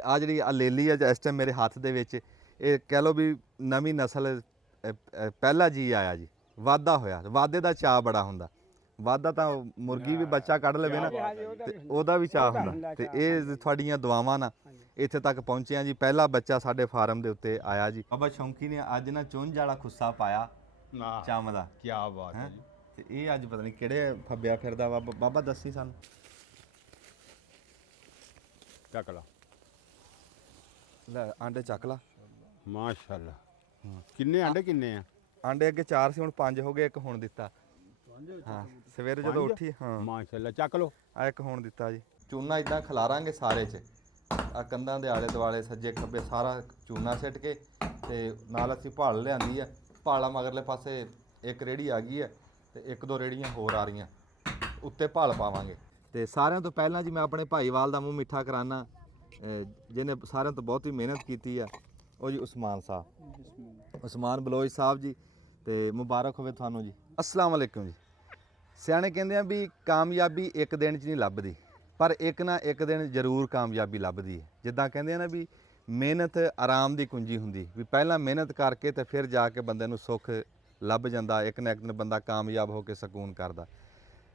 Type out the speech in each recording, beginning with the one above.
ਆ ਜਿਹੜੀ ਆ ਲੇਲੀ ਆ ਇਸ ਟਾਈਮ ਮੇਰੇ ਹੱਥ ਦੇ ਵਿੱਚ, ਇਹ ਕਹਿ ਲਓ ਵੀ ਨਵੀਂ ਨਸਲ ਪਹਿਲਾ ਜੀ ਆਇਆ ਜੀ। ਵਾਧਾ ਹੋਇਆ, ਵਾਧੇ ਦਾ ਚਾਅ ਬੜਾ ਹੁੰਦਾ। ਵਾਧਾ ਤਾਂ ਮੁਰਗੀ ਵੀ ਬੱਚਾ ਕੱਢ ਲਵੇ ਨਾ ਤੇ ਉਹਦਾ ਵੀ ਚਾਅ ਹੁੰਦਾ। ਤੇ ਇਹ ਤੁਹਾਡੀਆਂ ਦੁਆਵਾਂ ਨਾਲ ਇੱਥੇ ਤੱਕ ਪਹੁੰਚੇ ਆ ਜੀ। ਪਹਿਲਾ ਬੱਚਾ ਸਾਡੇ ਫਾਰਮ ਦੇ ਉੱਤੇ ਆਇਆ ਜੀ। ਬਾਬਾ ਸ਼ੌਂਕੀ ਨੇ ਅੱਜ ਨਾ ਚੁੰਝ ਵਾਲਾ ਖੁੱਸਾ ਪਾਇਆ ਚੰਮ ਦਾ। ਕੀ ਬਾਤ ਹੈ ਜੀ। ਤੇ ਇਹ ਅੱਜ ਪਤਾ ਨਹੀਂ ਕਿਹੜੇ ਫੱਬਿਆ ਫਿਰਦਾ ਵਾ। ਬਾਬਾ ਦੱਸੀ ਸਾਨੂੰ। ਚੱਕ ਲਾ ਲੈ ਆਂਡੇ ਚੱਕ ਲਾ। ਮਾਸ਼ਾਅੱਲਾ। ਕਿੰਨੇ ਆਂਡੇ ਕਿੰਨੇ ਆ? ਆਂਡੇ ਅੱਗੇ 4 ਸੀ, ਹੁਣ 5 ਹੋ ਗਏ। ਇੱਕ ਹੁਣ ਦਿੱਤਾ। ਹਾਂ ਸਵੇਰੇ ਜਦੋਂ ਉੱਠੀ ਹਾਂ ਮਾਸ਼ਾਅੱਲਾ ਚੱਕ ਲੋ। ਆ ਇੱਕ ਹੁਣ ਦਿੱਤਾ ਜੀ। ਚੂਨਾ ਇਦਾਂ ਖਿਲਾਰਾਂਗੇ ਸਾਰੇ 'ਚ, ਆ ਕੰਧਾਂ ਦੇ ਆਲੇ ਦੁਆਲੇ ਸੱਜੇ ਖੱਬੇ ਸਾਰਾ ਚੂਨਾ ਸਿੱਟ ਕੇ। ਤੇ ਨਾਲ ਅਸੀਂ ਭਾਲ ਲਿਆਂਦੀ ਆ। ਭਾਲਾ ਮਗਰਲੇ ਪਾਸੇ ਇੱਕ ਰੇੜੀ ਆ ਗਈ ਹੈ ਤੇ ਇੱਕ ਦੋ ਰੇੜੀਆਂ ਹੋਰ ਆ ਰਹੀਆਂ, ਉੱਤੇ ਭਾਲ ਪਾਵਾਂਗੇ। ਤੇ ਸਾਰਿਆਂ ਤੋਂ ਪਹਿਲਾਂ ਜੀ ਮੈਂ ਆਪਣੇ ਭਾਈਵਾਲ ਦਾ ਮੂੰਹ ਮਿੱਠਾ ਕਰਾਨਾ, ਜਿਹਨੇ ਸਾਰਿਆਂ ਤੋਂ ਬਹੁਤੀ ਮਿਹਨਤ ਕੀਤੀ ਆ, ਉਹ ਜੀ ਉਸਮਾਨ ਸਾਹਿਬ, ਉਸਮਾਨ ਬਲੋਚ ਸਾਹਿਬ ਜੀ। ਤੇ ਮੁਬਾਰਕ ਹੋਵੇ ਤੁਹਾਨੂੰ ਜੀ। अस्सलाम वालेकुम जी। ਸਿਆਣੇ ਕਹਿੰਦੇ ਆ ਵੀ ਕਾਮਯਾਬੀ ਇੱਕ ਦਿਨ 'ਚ ਨਹੀਂ ਲੱਭਦੀ, ਪਰ ਇੱਕ ਨਾ ਇੱਕ ਦਿਨ ਜ਼ਰੂਰ ਕਾਮਯਾਬੀ ਲੱਭਦੀ ਹੈ। ਜਿੱਦਾਂ ਕਹਿੰਦੇ ਆ ਨਾ ਵੀ ਮਿਹਨਤ ਆਰਾਮ ਦੀ ਕੁੰਜੀ ਹੁੰਦੀ, ਵੀ ਪਹਿਲਾਂ ਮਿਹਨਤ ਕਰਕੇ ਤੇ ਫਿਰ ਜਾ ਕੇ ਬੰਦੇ ਨੂੰ ਸੁੱਖ ਲੱਭ ਜਾਂਦਾ। ਇੱਕ ਨਾ ਇੱਕ ਦਿਨ ਬੰਦਾ ਕਾਮਯਾਬ ਹੋ ਕੇ ਸਕੂਨ ਕਰਦਾ।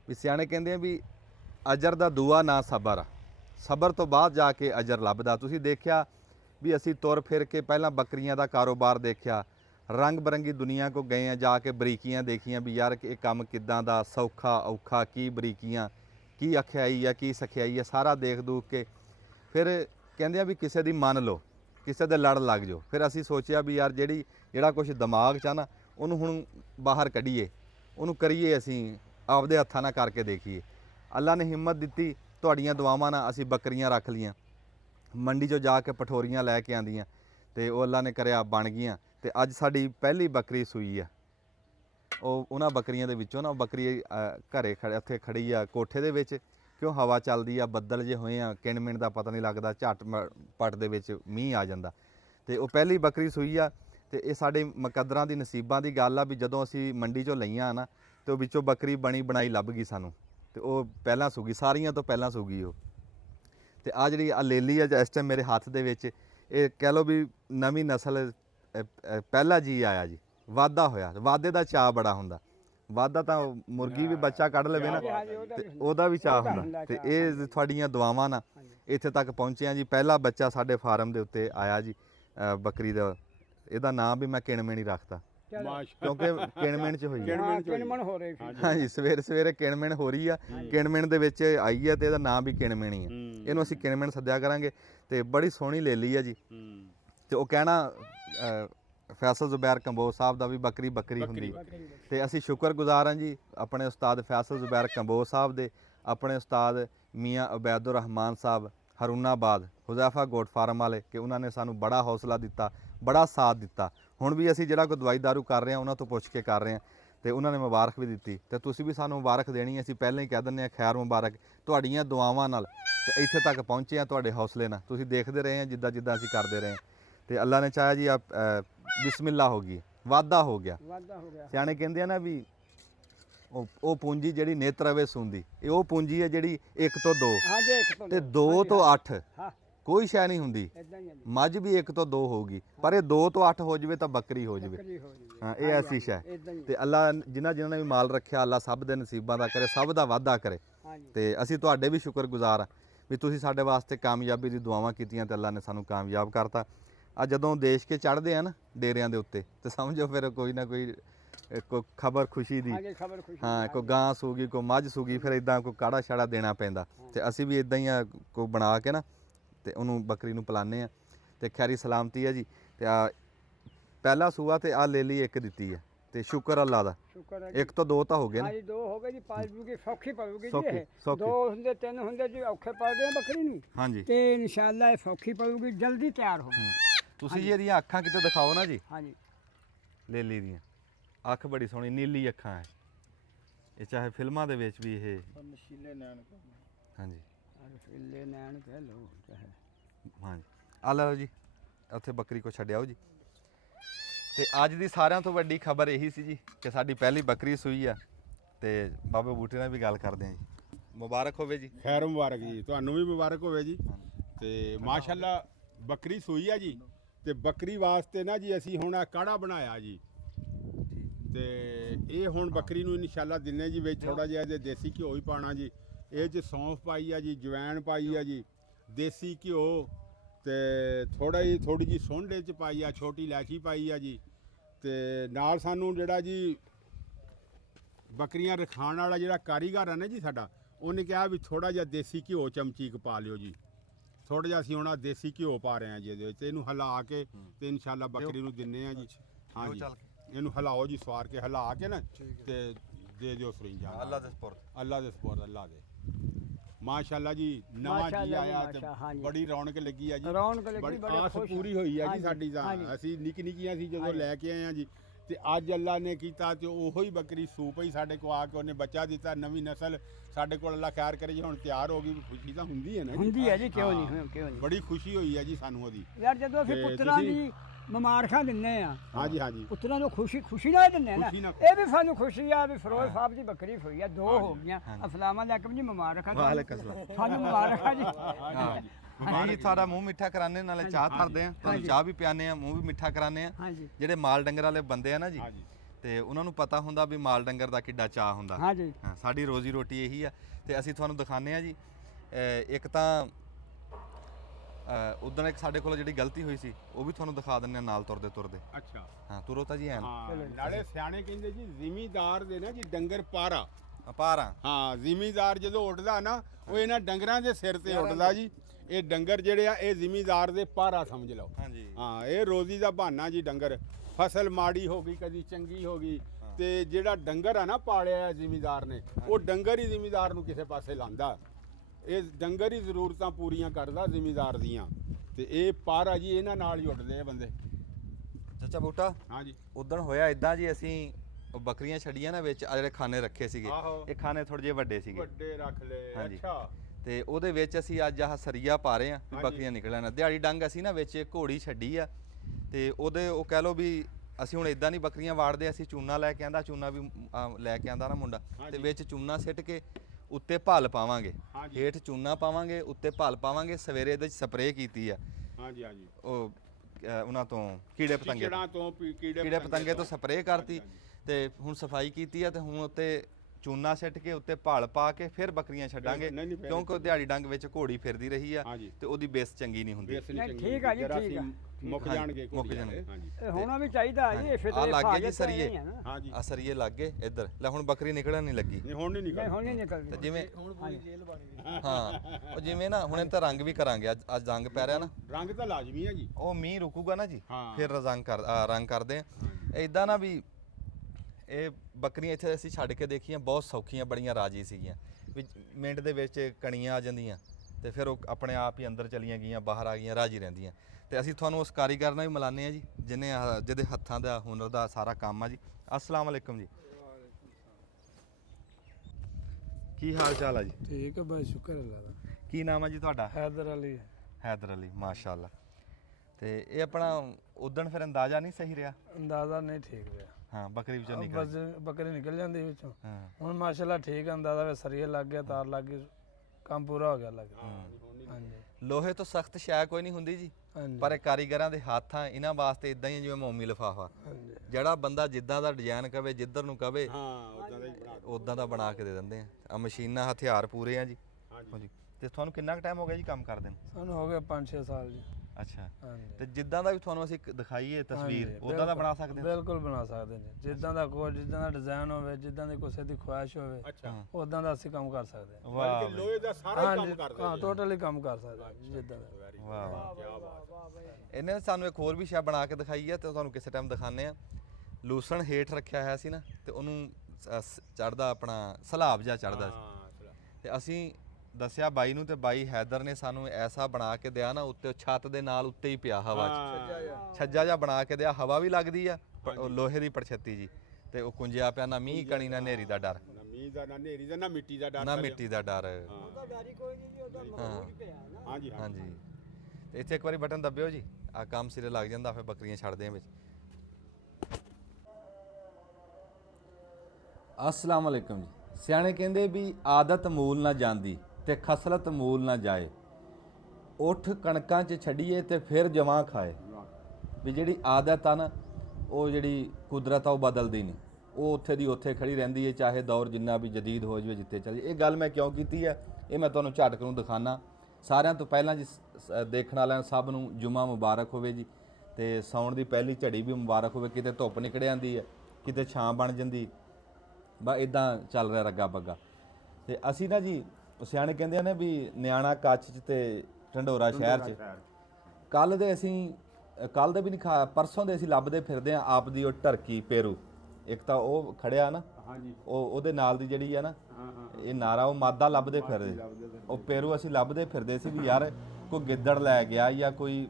ਵੀ ਸਿਆਣੇ ਕਹਿੰਦੇ ਆ ਵੀ ਅਜਰ ਦਾ ਦੂਆ ਨਾ ਸਬਰ ਆ, ਸਬਰ ਤੋਂ ਬਾਅਦ ਜਾ ਕੇ ਅਜਰ ਲੱਭਦਾ। ਤੁਸੀਂ ਦੇਖਿਆ ਵੀ ਅਸੀਂ ਤੁਰ ਫਿਰ ਕੇ ਪਹਿਲਾਂ ਬੱਕਰੀਆਂ ਦਾ ਕਾਰੋਬਾਰ ਦੇਖਿਆ, ਰੰਗ ਬਰੰਗੀ ਦੁਨੀਆ ਕੋ ਗਏ ਆ, ਜਾ ਕੇ ਬਰੀਕੀਆਂ ਦੇਖੀਆਂ ਵੀ ਯਾਰ ਇਹ ਕੰਮ ਕਿੱਦਾਂ ਦਾ, ਸੌਖਾ ਔਖਾ, ਕੀ ਬਰੀਕੀਆਂ, ਕੀ ਅਖਿਆਈ ਆ, ਕੀ ਸਖਿਆਈ ਆ, ਸਾਰਾ ਦੇਖ ਦੂਖ ਕੇ ਫਿਰ ਕਹਿੰਦੇ ਆ ਵੀ ਕਿਸੇ ਦੀ ਮੰਨ ਲਓ, ਕਿਸੇ ਦੇ ਲੜ ਲੱਗ ਜਾਓ। ਫਿਰ ਅਸੀਂ ਸੋਚਿਆ ਵੀ ਯਾਰ ਜਿਹੜਾ ਕੁਝ ਦਿਮਾਗ 'ਚ ਆ ਨਾ, ਉਹਨੂੰ ਹੁਣ ਬਾਹਰ ਕੱਢੀਏ, ਉਹਨੂੰ ਕਰੀਏ, ਅਸੀਂ ਆਪਦੇ ਹੱਥਾਂ ਨਾਲ ਕਰਕੇ ਦੇਖੀਏ। ਅੱਲਾ ਨੇ ਹਿੰਮਤ ਦਿੱਤੀ, ਤੁਹਾਡੀਆਂ ਦੁਆਵਾਂ ਨਾਲ ਅਸੀਂ ਬੱਕਰੀਆਂ ਰੱਖ ਲਈਆਂ। ਮੰਡੀ 'ਚੋਂ ਜਾ ਕੇ ਪਠੋਰੀਆਂ ਲੈ ਕੇ ਆਂਦੀਆਂ ਤੇ ਉਹ ਅੱਲਾ ਨੇ ਕਰਿਆ ਬਣ ਗਈਆਂ। ਤੇ ਅੱਜ ਸਾਡੀ ਪਹਿਲੀ ਬੱਕਰੀ ਸੂਈ ਆ। ਉਹਨਾਂ ਬੱਕਰੀਆਂ ਦੇ ਵਿੱਚੋਂ ਨਾ ਬੱਕਰੀ ਘਰੇ ਉੱਥੇ ਖੜੀ ਆ ਕੋਠੇ ਦੇ ਵਿੱਚ, ਕਿਉਂ ਹਵਾ ਚੱਲਦੀ ਆ, ਬੱਦਲ ਜੇ ਹੋਏ ਆ, ਕਿਣ ਮਿਣ ਦਾ ਪਤਾ ਨਹੀਂ ਲੱਗਦਾ, ਝੱਟ ਪੱਟ ਦੇ ਵਿੱਚ ਮੀਂਹ ਆ ਜਾਂਦਾ। ਤੇ ਉਹ ਪਹਿਲੀ ਬੱਕਰੀ ਸੂਈ ਆ। ਤੇ ਇਹ ਸਾਡੇ ਮੁਕੱਦਰਾਂ ਦੀ ਨਸੀਬਾਂ ਦੀ ਗੱਲ ਆ ਵੀ ਜਦੋਂ ਅਸੀਂ ਮੰਡੀ 'ਚੋਂ ਲਈਆਂ ਨਾ ਤੇ ਉਹ ਵਿੱਚੋਂ ਬੱਕਰੀ ਬਣੀ ਬਣਾਈ ਲੱਭ ਗਈ ਸਾਨੂੰ, ਤੇ ਉਹ ਪਹਿਲਾਂ ਸੂਗੀ, ਸਾਰੀਆਂ ਤੋਂ ਪਹਿਲਾਂ ਸੂਗੀ ਉਹ। ਤੇ ਆ ਜਿਹੜੀ ਆ ਲੇਲੀ ਆ ਇਸ ਟਾਈਮ ਮੇਰੇ ਹੱਥ ਦੇ ਵਿੱਚ, ਇਹ ਕਹਿ ਲਓ ਵੀ ਨਵੀਂ ਨਸਲ ਪਹਿਲਾ ਜੀ ਆਇਆ ਜੀ। ਵਾਧਾ ਹੋਇਆ, ਵਾਧੇ ਦਾ ਚਾਅ ਬੜਾ ਹੁੰਦਾ। ਵਾਧਾ ਤਾਂ ਮੁਰਗੀ ਵੀ ਬੱਚਾ ਕੱਢ ਲਵੇ ਨਾ ਤੇ ਉਹਦਾ ਵੀ ਚਾਅ ਹੁੰਦਾ। ਤੇ ਇਹ ਤੁਹਾਡੀਆਂ ਦੁਆਵਾਂ ਨਾਲ ਇੱਥੇ ਤੱਕ ਪਹੁੰਚੇ ਆ ਜੀ। ਪਹਿਲਾ ਬੱਚਾ ਸਾਡੇ ਫਾਰਮ ਦੇ ਉੱਤੇ ਆਇਆ ਜੀ ਬੱਕਰੀ ਦਾ। ਇਹਦਾ ਨਾਮ ਵੀ ਮੈਂ ਕਿਣਮਿਣ ਹੀ ਰੱਖਤਾ, ਕਿਉਂਕਿ ਕਿਣਮਿਣ 'ਚ ਹੋਈ ਹੈ। ਹਾਂਜੀ ਸਵੇਰੇ ਕਿਣਮਿਣ ਹੋ ਰਹੀ ਆ। ਕਿਣਮਿਣ ਦੇ ਵਿੱਚ ਆਈ ਆ ਤੇ ਇਹਦਾ ਨਾਮ ਵੀ ਕਿਣਮਿਣ ਹੀ ਆ। ਇਹਨੂੰ ਅਸੀਂ ਕਿਣਮਿਣ ਸੱਦਿਆ ਕਰਾਂਗੇ। ਤੇ ਬੜੀ ਸੋਹਣੀ ਲੇਲੀ ਆ ਜੀ। ਤੇ ਉਹ ਕਹਿਣਾ ਫੈਸਲ ਜ਼ੁਬੈਰ ਕੰਬੋਜ ਸਾਹਿਬ ਦਾ ਵੀ ਬੱਕਰੀ ਹੁੰਦੀ। ਤੇ ਅਸੀਂ ਸ਼ੁਕਰਗੁਜ਼ਾਰ ਹਾਂ ਜੀ ਆਪਣੇ ਉਸਤਾਦ ਫੈਸਲ ਜ਼ੁਬੈਰ ਕੰਬੋਜ ਸਾਹਿਬ ਦੇ, ਆਪਣੇ ਉਸਤਾਦ ਮੀਆਂ ਉਬੈਦੁਰ ਰਹਿਮਾਨ ਸਾਹਿਬ ਹਰੂਨਾਬਾਦ ਹੁਜ਼ੈਫਾ ਗੋਟ ਫਾਰਮ ਵਾਲੇ, ਕਿ ਉਹਨਾਂ ਨੇ ਸਾਨੂੰ ਬੜਾ ਹੌਸਲਾ ਦਿੱਤਾ, ਬੜਾ ਸਾਥ ਦਿੱਤਾ। ਹੁਣ ਵੀ ਅਸੀਂ ਜਿਹੜਾ ਕੋਈ ਦਵਾਈ ਦਾਰੂ ਕਰ ਰਹੇ ਹਾਂ ਉਹਨਾਂ ਤੋਂ ਪੁੱਛ ਕੇ ਕਰ ਰਹੇ ਹਾਂ। ਤੇ ਉਹਨਾਂ ਨੇ ਮੁਬਾਰਕ ਵੀ ਦਿੱਤੀ। ਤੇ ਤੁਸੀਂ ਵੀ ਸਾਨੂੰ ਮੁਬਾਰਕ ਦੇਣੀ। ਅਸੀਂ ਪਹਿਲਾਂ ਹੀ ਕਹਿ ਦਿੰਦੇ ਹਾਂ ਖੈਰ ਮੁਬਾਰਕ। ਤੁਹਾਡੀਆਂ ਦੁਆਵਾਂ ਨਾਲ ਤੇ ਇੱਥੇ ਤੱਕ ਪਹੁੰਚੇ ਆ, ਤੁਹਾਡੇ ਹੌਸਲੇ ਨਾਲ। ਤੁਸੀਂ ਦੇਖਦੇ ਰਹੇ ਆ ਜਿੱਦਾਂ ਅਸੀਂ ਕਰਦੇ ਰਹੇ। ਤੇ ਅੱਲਾ ਨੇ ਚਾਹਿਆ ਜੀ ਬਿਸਮਿਲ੍ਲਾ ਹੋ ਗਈ, ਵਾਧਾ ਹੋ ਗਿਆ। ਸਿਆਣੇ ਕਹਿੰਦੇ ਆ ਨਾ ਵੀ ਉਹ ਪੂੰਜੀ ਜਿਹੜੀ ਨਿੱਤ ਰਵੇ ਸੁੰਦੀ, ਇਹ ਉਹ ਪੂੰਜੀ ਹੈ ਜਿਹੜੀ 1 ਤੋਂ 2 ਤੇ 2 ਤੋਂ 8 ਕੋਈ ਸ਼ੈ ਨਹੀਂ ਹੁੰਦੀ। ਮੱਝ ਵੀ 1 ਤੋਂ 2 ਹੋਊਗੀ, ਪਰ ਇਹ 2 ਤੋਂ 8 ਹੋ ਜਾਵੇ ਤਾਂ ਬੱਕਰੀ ਹੋ ਜਾਵੇ। ਹਾਂ ਇਹ ਐਸੀ ਸ਼ੈ। ਤੇ ਅੱਲਾ ਜਿਨ੍ਹਾਂ ਨੇ ਵੀ ਮਾਲ ਰੱਖਿਆ, ਅੱਲਾ ਸਭ ਦੇ ਨਸੀਬਾਂ ਦਾ ਕਰੇ, ਸਭ ਦਾ ਵਾਧਾ ਕਰੇ। ਤੇ ਅਸੀਂ ਤੁਹਾਡੇ ਵੀ ਸ਼ੁਕਰਗੁਜ਼ਾਰ ਹਾਂ ਵੀ ਤੁਸੀਂ ਸਾਡੇ ਵਾਸਤੇ ਕਾਮਯਾਬੀ ਦੀ ਦੁਆਵਾਂ ਕੀਤੀਆਂ ਤੇ ਅੱਲਾ ਨੇ ਸਾਨੂੰ ਕਾਮਯਾਬ ਕਰਤਾ। ਆ ਜਦੋਂ ਦੇਸ਼ ਕੇ ਚੜ੍ਹਦੇ ਆ ਨਾ ਡੇਰਿਆਂ ਦੇ ਉੱਤੇ, ਤੇ ਸਮਝੋ ਫਿਰ ਕੋਈ ਨਾ ਕੋਈ ਖਬਰ ਖੁਸ਼ੀ ਦੀ। ਹਾਂ ਕੋਈ ਗਾਂ ਸੂਗੀ, ਕੋਈ ਮੱਝ ਸੂਗੀ, ਫਿਰ ਇਦਾਂ ਕੋਈ ਕਾੜਾ ਛਾੜਾ ਦੇਣਾ ਪੈਂਦਾ। ਤੇ ਅਸੀਂ ਵੀ ਇਦਾਂ ਹੀ ਆ ਕੋਈ ਬਣਾ ਕੇ ਨਾ ਤੇ ਉਹਨੂੰ ਬੱਕਰੀ ਨੂੰ ਪਿਲਾਉਂਦੇ ਆ। ਤੇ ਖੈਰੀ ਸਲਾਮਤੀ ਹੈ ਜੀ। ਤੇ ਆ ਪਹਿਲਾ ਸੂਆ ਤੇ ਆ ਲੇਲੀ ਇੱਕ ਦਿੱਤੀ ਹੈ। ਤੇ ਸ਼ੁਕਰ ਅੱਲਾ ਦਾ। 1 ਤੋਂ 2 ਤਾਂ ਹੋ ਗਏ ਨਾ। ਹਾਂਜੀ 2 ਹੋ ਗਏ ਜੀ। ਪਾਲੂਗੀ ਸੌਖੀ ਪਲੂਗੀ ਜੀ। ਇਹ 2 ਹੁੰਦੇ 3 ਹੁੰਦੇ ਜੀ, ਔਖੇ ਪਲਦੇ ਆ ਬੱਕਰੀ ਨੂੰ। ਹਾਂਜੀ ਤੇ ਇਨਸ਼ਾਅੱਲਾ ਇਹ ਸੌਖੀ ਪਲੂਗੀ, ਜਲਦੀ ਤਿਆਰ ਹੋਊਗੀ। ਤੁਸੀਂ ਜੀ ਇਹਦੀਆਂ ਅੱਖਾਂ ਕਿਤੇ ਦਿਖਾਓ ਨਾ ਜੀ। ਹਾਂਜੀ ਲੇਲੀ ਦੀਆਂ ਅੱਖ ਬੜੀ ਸੋਹਣੀ ਨੀਲੀ ਅੱਖਾਂ ਹੈ। ਇਹ ਚਾਹੇ ਫਿਲਮਾਂ ਦੇ ਵਿੱਚ ਵੀ ਇਹ ਨਸ਼ੀਲੇ ਨੈਣ। ਹਾਂਜੀ ਨਸ਼ੀਲੇ ਨੈਣ ਕਹਿ ਲਓ ਚਾਹੇ। ਹਾਂਜੀ ਆ ਲਓ ਜੀ, ਉੱਥੇ ਬੱਕਰੀ ਕੋ ਛੱਡਿਆਓ ਜੀ। ਤੇ ਅੱਜ ਦੀ ਸਾਰਿਆਂ ਤੋਂ ਵੱਡੀ ਖਬਰ ਇਹੀ ਸੀ ਜੀ ਕਿ ਸਾਡੀ ਪਹਿਲੀ ਬੱਕਰੀ ਸੂਈ ਆ। ਤੇ ਬਾਬੇ ਬੂਟੇ ਨਾਲ ਵੀ ਗੱਲ ਕਰਦੇ ਹਾਂ ਜੀ। ਮੁਬਾਰਕ ਹੋਵੇ ਜੀ। ਖੈਰ ਮੁਬਾਰਕ ਜੀ, ਤੁਹਾਨੂੰ ਵੀ ਮੁਬਾਰਕ ਹੋਵੇ ਜੀ। ਤੇ ਮਾਸ਼ਾਅੱਲਾ ਬੱਕਰੀ ਸੂਈ ਆ ਜੀ ਤੇ ਬੱਕਰੀ ਵਾਸਤੇ ਨਾ ਜੀ ਅਸੀਂ ਹੁਣ ਆ ਕਾੜਾ ਬਣਾਇਆ ਜੀ ਤੇ ਇਹ ਹੁਣ ਬੱਕਰੀ ਨੂੰ ਇਨਸ਼ਾਅੱਲਾ ਦਿਨੇ ਜੀ ਵਿੱਚ ਥੋੜਾ ਜਿਹਾ ਇਹਦੇ ਦੇਸੀ ਘਿਓ ਹੀ ਪਾਣਾ ਜੀ ਇਹ 'ਚ ਸੌਂਫ ਪਾਈ ਆ ਜੀ ਜਵੈਣ ਪਾਈ ਆ ਜੀ ਦੇਸੀ ਘਿਓ ਤੇ ਥੋੜੀ ਜੀ ਸੁੰਡ 'ਚ ਪਾਈ ਆ ਛੋਟੀ ਇਲਾਇਚੀ ਪਾਈ ਆ ਜੀ ਤੇ ਨਾਲ ਸਾਨੂੰ ਜਿਹੜਾ ਜੀ ਬੱਕਰੀਆਂ ਰਖਾਉਣ ਵਾਲਾ ਜਿਹੜਾ ਕਾਰੀਗਰ ਆ ਨਾ ਜੀ ਸਾਡਾ ਉਹਨੇ ਕਿਹਾ ਵੀ ਥੋੜਾ ਜਿਹਾ ਦੇਸੀ ਘਿਓ ਚਮਚੀ ਕੁ ਪਾ ਲਿਓ ਜੀ ਥੋੜਾ ਜਿਹਾ ਅਸੀਂ ਹੁਣ ਆਹ ਦੇਸੀ ਘਿਓ ਪਾ ਰਹੇ ਹਾਂ ਜੀ ਇਹਦੇ ਵਿੱਚ ਤੇ ਇਹਨੂੰ ਹਿਲਾ ਕੇ ਤੇ ਇਨਸ਼ਾਅੱਲਾ ਬੱਕਰੀ ਨੂੰ ਦਿੰਨੇ ਆ ਜੀ ਹਾਂ ਜੀ ਇਹਨੂੰ ਹਿਲਾਓ ਜੀ ਸਵਾਰ ਕੇ ਹਿਲਾ ਕੇ ਨਾ ਤੇ ਦੇ ਦਿਓ ਸਰਿੰਜਾਂ ਅੱਲਾ ਦੇ ਸਪੁਰਦ ਅੱਲਾ ਦੇ ਸਪੁਰਦ ਅੱਲਾ ਦੇ ਮਾਸ਼ਾਅੱਲਾ ਜੀ ਨਵਾਂ ਜੀ ਆਇਆ ਤੇ ਬੜੀ ਰੌਣਕ ਲੱਗੀ ਆ ਜੀ ਰੌਣਕ ਲੱਗੀ, ਬੜੀ ਬੜੇ ਆਸ ਖੁਸ਼ ਪੂਰੀ ਹੋਈ ਆ ਜੀ ਹਾਂਜੀ, ਸਾਡੀ ਤਾਂ ਹਾਂਜੀ। ਅਸੀਂ ਨਿੱਕੀਆਂ ਸੀ ਜਦੋਂ ਲੈ ਕੇ ਆਏ ਆ ਜੀ ਤੇ ਅੱਜ ਅੱਲਾ ਨੇ ਕੀਤਾ ਤੇ ਉਹੋ ਹੀ ਬੱਕਰੀ ਸੂਪ ਹੀ ਸਾਡੇ ਕੋਲ ਆ ਕੇ ਉਹਨੇ ਬੱਚਾ ਦਿੱਤਾ ਨਵੀਂ ਨਸਲ ਸਾਡੇ ਕੋਲ ਅੱਲਾ ਖੈਰ ਕਰੇ ਜੀ ਹੁਣ ਤਿਆਰ ਹੋ ਗਈ ਖੁਸ਼ੀ ਤਾਂ ਹੁੰਦੀ ਹੈ ਨਾ ਹੁੰਦੀ ਹੈ ਜੀ ਕਿਉਂ ਹਾਂ। ਨਹੀਂ ਕਿਉਂ ਨਹੀਂ ਬੜੀ ਖੁਸ਼ੀ ਹੋਈ ਹੈ ਜੀ ਸਾਨੂੰ ਉਹਦੀ ਯਾਰ ਜਦੋਂ ਅਸੀਂ ਤੇ ਪੁੱਤਰਾਂ ਤੁਸੀਂ- ਦੀ ਮੁਬਾਰਕਾਂ ਦਿੰਨੇ ਆ ਹਾਂਜੀ ਹਾਂਜੀ ਪੁੱਤਰਾਂ ਨੂੰ ਖੁਸ਼ੀ ਨਾਲ ਦਿੰਨੇ ਨਾ ਖੁਸ਼ੀ ਨਾਲ। ਇਹ ਵੀ ਸਾਨੂੰ ਖੁਸ਼ੀ ਆ ਵੀ ਫਿਰੋਜ਼ ਸਾਹਿਬ ਦੀ ਬੱਕਰੀ ਹੋਈ ਆ ਦੋ ਹੋ ਗਈਆਂ ਅਸਲਾਮ ਅਲੈਕਮ ਜੀ ਮੁਬਾਰਕਾਂ ਵਾਲੇਕੁਮ ਅਸਲਾਮ। ਸਾਨੂੰ ਮੁਬਾਰਕਾਂ ਜੀ ਹਾਂ ਜੀ ਤੁਹਾਡਾ ਮੂੰਹ ਮਿੱਠਾ ਕਰਾਣੇ ਨਾਲੇ ਚਾਹ ਧਰਦੇ ਆ ਤੁਹਾਨੂੰ ਚਾਹ ਵੀ ਪਿਆਨੇ ਆ ਮੂੰਹ ਵੀ ਮਿੱਠਾ ਕਰਾਣੇ ਆ ਹਾਂਜੀ ਜਿਹੜੇ ਮਾਲ ਡੰਗਰ ਵਾਲੇ ਬੰਦੇ ਆ ਨਾ ਜੀ ਹਾਂਜੀ ਤੇ ਉਹਨਾਂ ਨੂੰ ਪਤਾ ਹੁੰਦਾ ਵੀ ਮਾਲ ਡੰਗਰ ਦਾ ਕਿੱਡਾ ਚਾਹ ਹੁੰਦਾ ਹਾਂਜੀ ਹਾਂ ਸਾਡੀ ਰੋਜ਼ੀ ਰੋਟੀ ਇਹੀ ਆ ਤੇ ਅਸੀਂ ਤੁਹਾਨੂੰ ਦਿਖਾਉਂਦੇ ਆ ਜੀ ਇੱਕ ਤਾਂ ਉਦੋਂ ਇੱਕ ਸਾਡੇ ਕੋਲ ਜਿਹੜੀ ਗਲਤੀ ਹੋਈ ਸੀ ਉਹ ਵੀ ਤੁਹਾਨੂੰ ਦਿਖਾ ਦਿੰਨੇ ਆ ਨਾਲ ਤੁਰਦੇ ਤੁਰਦੇ ਅੱਛਾ ਹਾਂ ਤੁਰੋ ਤਾਂ ਜੀ ਐਨ ਹਾਂ ਨਾਲੇ ਸਿਆਣੇ ਕਹਿੰਦੇ ਜੀ ਜ਼ਿਮੀਦਾਰ ਦੇ ਨਾ ਜੀ ਡੰਗਰ ਪਾਰਾ ਅਪਾਰਾਂ ਹਾਂ ਜ਼ਿਮੀਦਾਰ ਜਦੋਂ ਉੱਡਦਾ ਨਾ ਉਹ ਇਹਨਾਂ ਡੰਗਰਾਂ ਦੇ ਸਿਰ ਤੇ ਉੱਡਦਾ ਜੀ ਇਹ ਡੰਗਰ ਜਿਹੜੇ ਆ ਇਹ ਜ਼ਿਮੀਦਾਰ ਦੇ ਪਾਰਾ ਸਮਝ ਲਓ ਹਾਂਜੀ ਹਾਂ ਇਹ ਰੋਜ਼ੀ ਦਾ ਬਹਾਨਾ ਜੀ ਡੰਗਰ ਫਸਲ ਮਾੜੀ ਹੋ ਗਈ ਕਦੀ ਚੰਗੀ ਹੋ ਗਈ ਤੇ ਜਿਹੜਾ ਡੰਗਰ ਆ ਨਾ ਪਾਲਿਆ ਜ਼ਿਮੀਦਾਰ ਨੇ ਉਹ ਡੰਗਰ ਹੀ ਜ਼ਿਮੀਦਾਰ ਨੂੰ ਕਿਸੇ ਪਾਸੇ ਲਾਂਦਾ ਇਹ ਡੰਗਰ ਹੀ ਜ਼ਰੂਰਤਾਂ ਪੂਰੀਆਂ ਕਰਦਾ ਜ਼ਿਮੀਦਾਰ ਦੀਆਂ ਤੇ ਇਹ ਪਾਰਾ ਜੀ ਇਹਨਾਂ ਨਾਲ ਹੀ ਉੱਡਦੇ ਆ ਬੰਦੇ ਚਾਚਾ ਬੂਟਾ ਹਾਂ ਜੀ ਉਦੋਂ ਹੋਇਆ ਇਦਾਂ ਜੀ ਅਸੀਂ ਉਹ ਬੱਕਰੀਆਂ ਛੱਡੀਆਂ ਨਾ ਵਿੱਚ ਆ ਜਿਹੜੇ ਖਾਨੇ ਰੱਖੇ ਸੀਗੇ ਆਹੋ। ਇਹ ਖਾਨੇ ਥੋੜੇ ਜਿਹੇ ਵੱਡੇ ਸੀਗੇ ਵੱਡੇ ਰੱਖ ਲਏ ਹਾਂਜੀ। ਅੱਛਾ ਤੇ ਉਹਦੇ ਵਿੱਚ ਅਸੀਂ ਅੱਜ ਆਹ ਸਰੀਆ ਪਾ ਰਹੇ ਆ ਵੀ ਹਾਂਜੀ। ਬੱਕਰੀਆਂ ਨਿਕਲਣ ਦਿਹਾੜੀ ਡੰਗ ਅਸੀਂ ਨਾ ਵਿੱਚ ਘੋੜੀ ਛੱਡੀ ਆ ਤੇ ਉਹਦੇ ਉਹ ਕਹਿ ਲਓ ਵੀ ਅਸੀਂ ਹੁਣ ਇਦਾਂ ਨਹੀਂ ਬੱਕਰੀਆਂ ਵਾੜਦੇ ਅਸੀਂ ਚੂਨਾ ਲੈ ਕੇ ਆਂਦਾ ਚੂਨਾ ਵੀ ਲੈ ਕੇ ਆਂਦਾ ਨਾ ਮੁੰਡਾ ਤੇ ਹਾਂਜੀ। ਵਿੱਚ ਚੂਨਾ ਸਿੱਟ ਕੇ ਉੱਤੇ ਭਲ ਪਾਵਾਂਗੇ ਹਾਂਜੀ। ਹੇਠ ਚੂਨਾ ਪਾਵਾਂਗੇ ਉੱਤੇ ਭਲ ਪਾਵਾਂਗੇ ਸਵੇਰੇ ਇਹਦੇ ਚ ਸਪਰੇਅ ਕੀਤੀ ਆ ਹਾਂਜੀ ਹਾਂਜੀ ਉਹ ਉਹਨਾਂ ਤੋਂ ਕੀੜੇ ਪਤੰਗੇ ਤੋਂ। ਕੀੜਾਂ ਤੋਂ ਕੀੜੇ ਪਤੰਗੇ ਤੋਂ ਸਪਰੇਅ ਕਰਤੀ ਤੇ ਹੁਣ ਸਫਾਈ ਕੀਤੀ ਆ ਤੇ ਹੁਣ ਉੱਤੇ ਚੂਨਾ ਸਿੱਟ ਕੇ ਉੱਤੇ ਭਲ ਪਾ ਕੇ ਫਿਰ ਬੱਕਰੀਆਂ ਛੱਡਾਂਗੇ ਨਹੀਂ, ਨਹੀਂ, ਫਿਰ- ਕਿਉਂਕਿ ਉਹ ਦਿਹਾੜੀ ਡੰਗ ਵਿੱਚ ਘੋੜੀ ਫਿਰਦੀ ਰਹੀ ਆ ਹਾਂਜੀ। ਤੇ ਉਹਦੀ ਬੇਸ ਚੰਗੀ ਨਹੀਂ ਹੁੰਦੀ ਬੇਸ ਨਹੀਂ ਨਹੀਂ, ਚੰਗੀ ਠੀਕ ਆ ਜੀ, ਜਰਾ ਠੀਕ ਆ। ਮੁੱਕ ਹਾਂਜੀ, ਜਾਣਗੇ ਮੁੱਕ ਘੋੜੀਆਂ ਜਾਣਗੇ। ਦੇ, ਹਾਂਜੀ ਇਹ ਹੋਣਾ ਵੀ ਚਾਹੀਦਾ ਜੀ ਇਹ ਆ ਫਿਤਰੇ ਲੱਗੇ ਜੀ ਸਰੀਏ ਹਾਂਜੀ ਆ ਸਰੀਏ ਲੱਗੇ ਇੱਧਰ ਲੈ ਹੁਣ ਬੱਕਰੀ ਨਿਕਲਣ ਨਹੀਂ ਲੱਗੀ ਨਹੀਂ ਹੁਣ ਨਹੀਂ ਨਹੀਂ ਨਿਕਲ ਹੁਣ ਨਹੀਂ ਤੇ ਨਿਕਲਦੀ ਜਿਵੇਂ ਹਾਂ ਉਹ ਜਿਵੇਂ ਨਾ ਹੁਣ ਇਹ ਤਾਂ ਰੰਗ ਵੀ ਕਰਾਂਗੇ ਅੱਜ ਰੰਗ ਪੈ ਰਿਹਾ ਨਾ ਰੰਗ ਤਾਂ ਲਾਜ਼ਮੀ ਹੈ ਜੀ ਉਹ ਮੀਂਹ ਰੁਕੂਗਾ ਨਾ ਜੀ ਹਾਂ। ਫਿਰ ਰੰਗ ਕਰਦੇ ਆ ਇਦਾਂ ਨਾ ਵੀ ਇਹ ਬੱਕਰੀਆਂ ਇੱਥੇ ਅਸੀਂ ਛੱਡ ਕੇ ਦੇਖੀਆਂ ਬਹੁਤ ਸੌਖੀਆਂ ਬੜੀਆਂ ਰਾਜੀ ਸੀਗੀਆਂ ਵੀ ਮਿੰਟ ਦੇ ਵਿੱਚ ਕਣੀਆਂ ਆ ਜਾਂਦੀਆਂ ਤੇ ਫਿਰ ਉਹ ਆਪਣੇ ਆਪ ਹੀ ਅੰਦਰ ਚਲੀਆਂ ਗਈਆਂ ਬਾਹਰ ਆ ਗਈਆਂ ਰਾਜੀ ਰਹਿੰਦੀਆਂ ਤੇ ਅਸੀਂ ਤੁਹਾਨੂੰ ਉਸ ਕਾਰੀਗਰ ਨਾਲ ਵੀ ਮਿਲਾਨੇ ਆ ਜੀ ਜਿਹਦੇ ਹੱਥਾਂ ਦਾ ਹੁਨਰ ਦਾ ਸਾਰਾ ਕੰਮ ਆ ਜੀ ਅਸਲਾਮ ਵਾਲੇਕੁਮ ਜੀ ਕੀ ਹਾਲ ਚਾਲ ਆ ਜੀ ਠੀਕ ਹੈ ਭਾਈ ਸ਼ੁਕਰ ਅੱਲਾ ਦਾ ਕੀ ਨਾਮ ਆ ਜੀ ਤੁਹਾਡਾ ਹੈਦਰ ਅਲੀ ਹੈਦਰ ਅਲੀ ਮਾਸ਼ਾਅੱਲਾ ਤੇ ਇਹ ਆਪਣਾ ਉਦਣ ਫਿਰ ਅੰਦਾਜ਼ਾ ਨਹੀਂ ਸਹੀ ਰਿਹਾ ਅੰਦਾਜ਼ਾ ਨਹੀਂ ਠੀਕ ਰਿਹਾ ਹਾਂ ਬੱਕਰੀ ਵਿੱਚੋਂ ਬਸ ਨਿਕਲ ਬੱਕਰੀ ਨਿਕਲ ਜਾਂਦੀ ਵਿੱਚੋਂ ਹਾਂ ਹੁਣ ਮਾਸ਼ਾਅੱਲਾ ਠੀਕ ਹੈ, ਅੰਦਾਜ਼ਾ ਵੇ ਸਰੀਏ ਲੱਗ ਗਿਆ ਤਾਰ ਲੱਗ ਗਈ ਕੰਮ ਪੂਰਾ ਹੋ ਗਿਆ ਲੱਗ ਹਾਂਜੀ ਲੋਹੇ ਤੋਂ ਸਖਤ ਸ਼ੈ ਕੋਈ ਨਹੀਂ ਹੁੰਦੀ ਜੀ ਹਾਂਜੀ ਪਰ ਇਹ ਕਾਰੀਗਰਾਂ ਦੇ ਹੱਥ ਆ ਇਹਨਾਂ ਵਾਸਤੇ ਇਦਾਂ ਹੀ ਆ ਜਿਵੇਂ ਮੋਮੀ ਲਿਫਾਫਾ ਹਾਂਜੀ ਜਿਹੜਾ ਬੰਦਾ ਜਿੱਦਾਂ ਦਾ ਡਿਜ਼ਾਈਨ ਕਵੇ ਜਿੱਧਰ ਨੂੰ ਕਵੇ ਹਾਂ ਉਦਾਂ ਦਾ ਹੀ ਬਣਾ ਉਦਾਂ ਦਾ ਬਣਾ ਕੇ ਦੇ ਦਿੰਦੇ ਆ ਮਸ਼ੀਨਾਂ ਹਥਿਆਰ ਪੂਰੇ ਆ ਜੀ ਹਾਂਜੀ ਹਾਂਜੀ ਤੇ ਤੁਹਾਨੂੰ ਕਿੰਨਾ ਕੁ ਟਾਈਮ ਹੋ ਗਿਆ ਜੀ ਕੰਮ ਕਰਦੇ ਨੂੰ ਸਾਨੂੰ ਹੋ ਗਿਆ 5-6 ਸਾਲ ਜੀ ਅੱਛਾ ਹਾਂਜੀ ਤੇ ਜਿੱਦਾਂ ਦਾ ਵੀ ਤੁਹਾਨੂੰ ਅਸੀਂ ਦਿਖਾਈਏ ਤਸਵੀਰ ਹਾਂਜੀ, ਉਦਾਂ ਦਾ ਬਣਾ ਸਕਦੇ ਹਾਂ ਬਿਲਕੁਲ ਬਣਾ ਸਕਦੇ ਜੀ ਜਿੱਦਾਂ ਦਾ ਕੋਈ ਜਿੱਦਾਂ ਦਾ ਡਿਜ਼ਾਈਨ ਹੋਵੇ ਜਿੱਦਾਂ ਦੀ ਕਿਸੇ ਦੀ ਖੁਆਇਸ਼ ਹੋਵੇ ਅੱਛਾ ਉਦਾਂ ਦਾ ਅਸੀਂ ਕੰਮ ਕਰ ਸਕਦੇ ਹਾਂ ਵਾਹ ਬਲਕਿ ਲੋਹੇ ਦਾ ਸਾਰਾ ਹੀ ਕੰਮ ਹਾਂਜੀ ਕਰਦੇ ਹਾਂ ਟੋਟਲੀ ਕੰਮ ਕਰ ਸਕਦੇ ਹਾਂ ਜੀ, ਜਿੱਦਾਂ ਦਾ ਵਾਹ ਵਾਹ ਕੀ ਬਾਤ ਇਹਨੇ ਸਾਨੂੰ ਇੱਕ ਹੋਰ ਵੀ ਸ਼ੈ ਬਣਾ ਕੇ ਦਿਖਾਈ ਹੈ ਤੇ ਤੁਹਾਨੂੰ ਕਿਸੇ ਟਾਈਮ ਦਿਖਾਣੇ ਆ ਲੂਸਣ ਹੇਠ ਰੱਖਿਆ ਹੋਇਆ ਸੀ ਨਾ ਤੇ ਉਹਨੂੰ ਚੜਦਾ ਆਪਣਾ ਸਲਾਬ ਜਿਹਾ ਚੜਦਾ ਸੀ ਹਾਂ ਤੇ ਅਸੀਂ ਦੱਸਿਆ ਬਾਈ ਨੂੰ ਤੇ ਬਾਈ ਹੈਦਰ ਨੇ ਸਾਨੂੰ ਐਸਾ ਬਣਾ ਕੇ ਦਿਆ ਨਾ ਉੱਤੇ ਛੱਤ ਦੇ ਨਾਲ ਉੱਤੇ ਹੀ ਪਿਆ ਹਵਾ 'ਚ ਛੱਜਾ ਜਿਹਾ ਬਣਾ ਕੇ ਦਿਆ ਹਵਾ ਵੀ ਲੱਗਦੀ ਆ ਉਹ ਲੋਹੇ ਦੀ ਪਰਛੱਤੀ ਜੀ ਤੇ ਉਹ ਕੁੰਜਿਆ ਪਿਆ ਨਾ ਮੀਂਹ ਕਣੀ ਨਾ ਨੇਰੀ ਦਾ ਡਰ ਨਾ ਮੀਂਹ ਦਾ ਨਾ ਨੇਰੀ ਦਾ ਨਾ ਮਿੱਟੀ ਦਾ ਡਰ ਨਾ ਮਿੱਟੀ ਦਾ ਡਰ ਉਹਦਾ ਡਾਰੀ ਕੋਈ ਨਹੀਂ ਜੀ ਉਹਦਾ ਮਖੂਜ ਪਿਆ ਨਾ ਹਾਂਜੀ ਹਾਂਜੀ ਤੇ ਇੱਥੇ ਇੱਕ ਵਾਰੀ ਬਟਨ ਦੱਬਿਓ ਜੀ ਆ ਕੰਮ ਸਿਰੇ ਲੱਗ ਜਾਂਦਾ ਫਿਰ ਬੱਕਰੀਆਂ ਛੱਡਦੇ ਆ ਵਿੱਚ ਅਸਲਾਮ ਵਾਲੇਕਮ ਜੀ ਸਿਆਣੇ ਕਹਿੰਦੇ ਵੀ ਆਦਤ ਮੂਲ ਨਾ ਜਾਂਦੀ ਤੇ ਖਸਲਤ ਮੂਲ ਨਾ ਜਾਏ ਉੱਠ ਕਣਕਾਂ 'ਚ ਛੱਡੀਏ ਤੇ ਫਿਰ ਜਵਾਂ ਖਾਏ। ਵੀ ਜਿਹੜੀ ਆਦਤ ਆ ਨਾ, ਉਹ ਜਿਹੜੀ ਕੁਦਰਤ ਆ ਉਹ ਬਦਲਦੀ ਨਹੀਂ, ਉਹ ਉੱਥੇ ਦੀ ਉੱਥੇ ਖੜੀ ਰਹਿੰਦੀ ਹੈ, ਚਾਹੇ ਦੌਰ ਜਿੰਨਾ ਵੀ ਜਦੀਦ ਹੋ ਜਾਵੇ, ਜਿੱਥੇ ਚੱਲ ਜਾਏ। ਇਹ ਗੱਲ ਮੈਂ ਕਿਉਂ ਕੀਤੀ ਹੈ, ਇਹ ਮੈਂ ਤੁਹਾਨੂੰ ਝਟਕ ਨੂੰ ਦਿਖਾਣਾ। ਸਾਰਿਆਂ ਤੋਂ ਪਹਿਲਾਂ ਜੀ ਦੇਖਣ ਵਾਲਿਆਂ ਸਭ ਨੂੰ ਜੁਮਾ ਮੁਬਾਰਕ ਹੋਵੇ ਜੀ, ਤੇ ਸਾਉਣ ਦੀ ਪਹਿਲੀ ਝੜੀ ਵੀ ਮੁਬਾਰਕ ਹੋਵੇ। ਕਿਤੇ ਧੁੱਪ ਨਿਕਲ ਆਉਂਦੀ ਹੈ, ਕਿਤੇ ਛਾਂ ਬਣ ਜਾਂਦੀ, ਬਸ ਇਦਾਂ ਚੱਲ ਰਿਹਾ ਰੱਗਾ ਬੱਗਾ। ਤੇ ਅਸੀਂ ਨਾ ਜੀ, ਸਿਆਣੇ ਕਹਿੰਦੇ ਨੇ ਵੀ ਨਿਆਣਾ ਕੱਚ 'ਚ ਤੇ ਢੰਡੋਰਾ ਸ਼ਹਿਰ 'ਚ। ਕੱਲ ਦੇ ਵੀ ਨਹੀਂ ਪਰਸੋਂ ਦੇ ਅਸੀਂ ਲੱਭਦੇ ਫਿਰਦੇ ਆ ਆਪ ਦੀ ਉਹ ਟਰਕੀ ਪੇਰੂ। ਇੱਕ ਤਾਂ ਉਹ ਖੜਿਆ ਨਾ, ਉਹਦੇ ਨਾਲ ਦੀ ਜਿਹੜੀ ਆ ਨਾ ਇਹ ਨਾਰਾ, ਉਹ ਮਾਦਾ ਲੱਭਦੇ ਫਿਰਦੇ। ਉਹ ਪੇਰੂ ਅਸੀਂ ਲੱਭਦੇ ਫਿਰਦੇ ਸੀ ਵੀ ਯਾਰ ਕੋਈ ਗਿੱਦੜ ਲੈ ਗਿਆ ਜਾਂ ਕੋਈ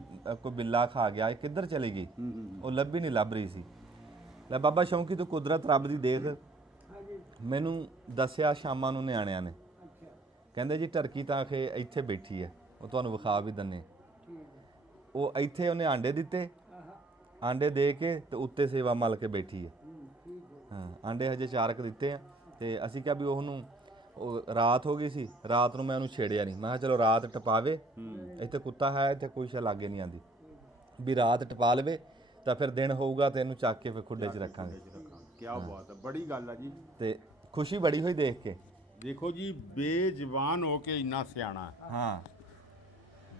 ਬਿੱਲਾ ਖਾ ਗਿਆ, ਇਹ ਕਿੱਧਰ ਚਲੀ ਗਈ, ਉਹ ਲੱਭੀ ਨਹੀਂ ਲੱਭ ਰਹੀ ਸੀ। ਲੈ ਬਾਬਾ ਸ਼ੌਂਕੀ ਤੂੰ ਕੁਦਰਤ ਰੱਬ ਦੀ ਦੇਖ। ਮੈਨੂੰ ਦੱਸਿਆ ਸ਼ਾਮਾਂ ਨੂੰ ਨਿਆਣਿਆਂ ਨੇ, ਕਹਿੰਦੇ ਜੀ ਟਰਕੀ ਤਾਂ ਆਖੇ ਇੱਥੇ ਬੈਠੀ ਹੈ, ਉਹ ਤੁਹਾਨੂੰ ਵਿਖਾ ਵੀ ਦਿੰਨੇ। ਉਹ ਇੱਥੇ ਉਹਨੇ ਆਂਡੇ ਦਿੱਤੇ, ਆਂਡੇ ਦੇ ਕੇ ਤੇ ਉੱਤੇ ਸੇਵਾ ਮਲ ਕੇ ਬੈਠੀ ਹੈ। ਹਾਂ, ਆਂਡੇ ਹਜੇ 4 ਦਿੱਤੇ ਆ। ਤੇ ਅਸੀਂ ਕਿਹਾ ਵੀ ਉਹ ਰਾਤ ਹੋ ਗਈ ਸੀ, ਰਾਤ ਨੂੰ ਮੈਂ ਉਹਨੂੰ ਛੇੜਿਆ ਨਹੀਂ। ਮੈਂ ਕਿਹਾ ਚਲੋ ਰਾਤ ਟਪਾਵੇ, ਇੱਥੇ ਕੁੱਤਾ ਹੈ, ਇੱਥੇ ਕੋਈ ਸ਼ੈ ਲਾਗੇ ਨਹੀਂ ਆਂਦੀ, ਵੀ ਰਾਤ ਟਪਾ ਲਵੇ ਤਾਂ ਫਿਰ ਦਿਨ ਹੋਊਗਾ ਤੇ ਇਹਨੂੰ ਚੱਕ ਕੇ ਫਿਰ ਖੁੱਡੇ 'ਚ ਰੱਖਾਂਗੇ। ਕੀ ਬਾਤ ਹੈ, ਬੜੀ ਗੱਲ ਆ ਜੀ। ਤੇ ਖੁਸ਼ੀ ਬੜੀ ਹੋਈ ਦੇਖ ਕੇ। ਦੇਖੋ ਜੀ, ਬੇਜ਼ਬਾਨ ਹੋ ਕੇ ਇੰਨਾ ਸਿਆਣਾ। ਹਾਂ,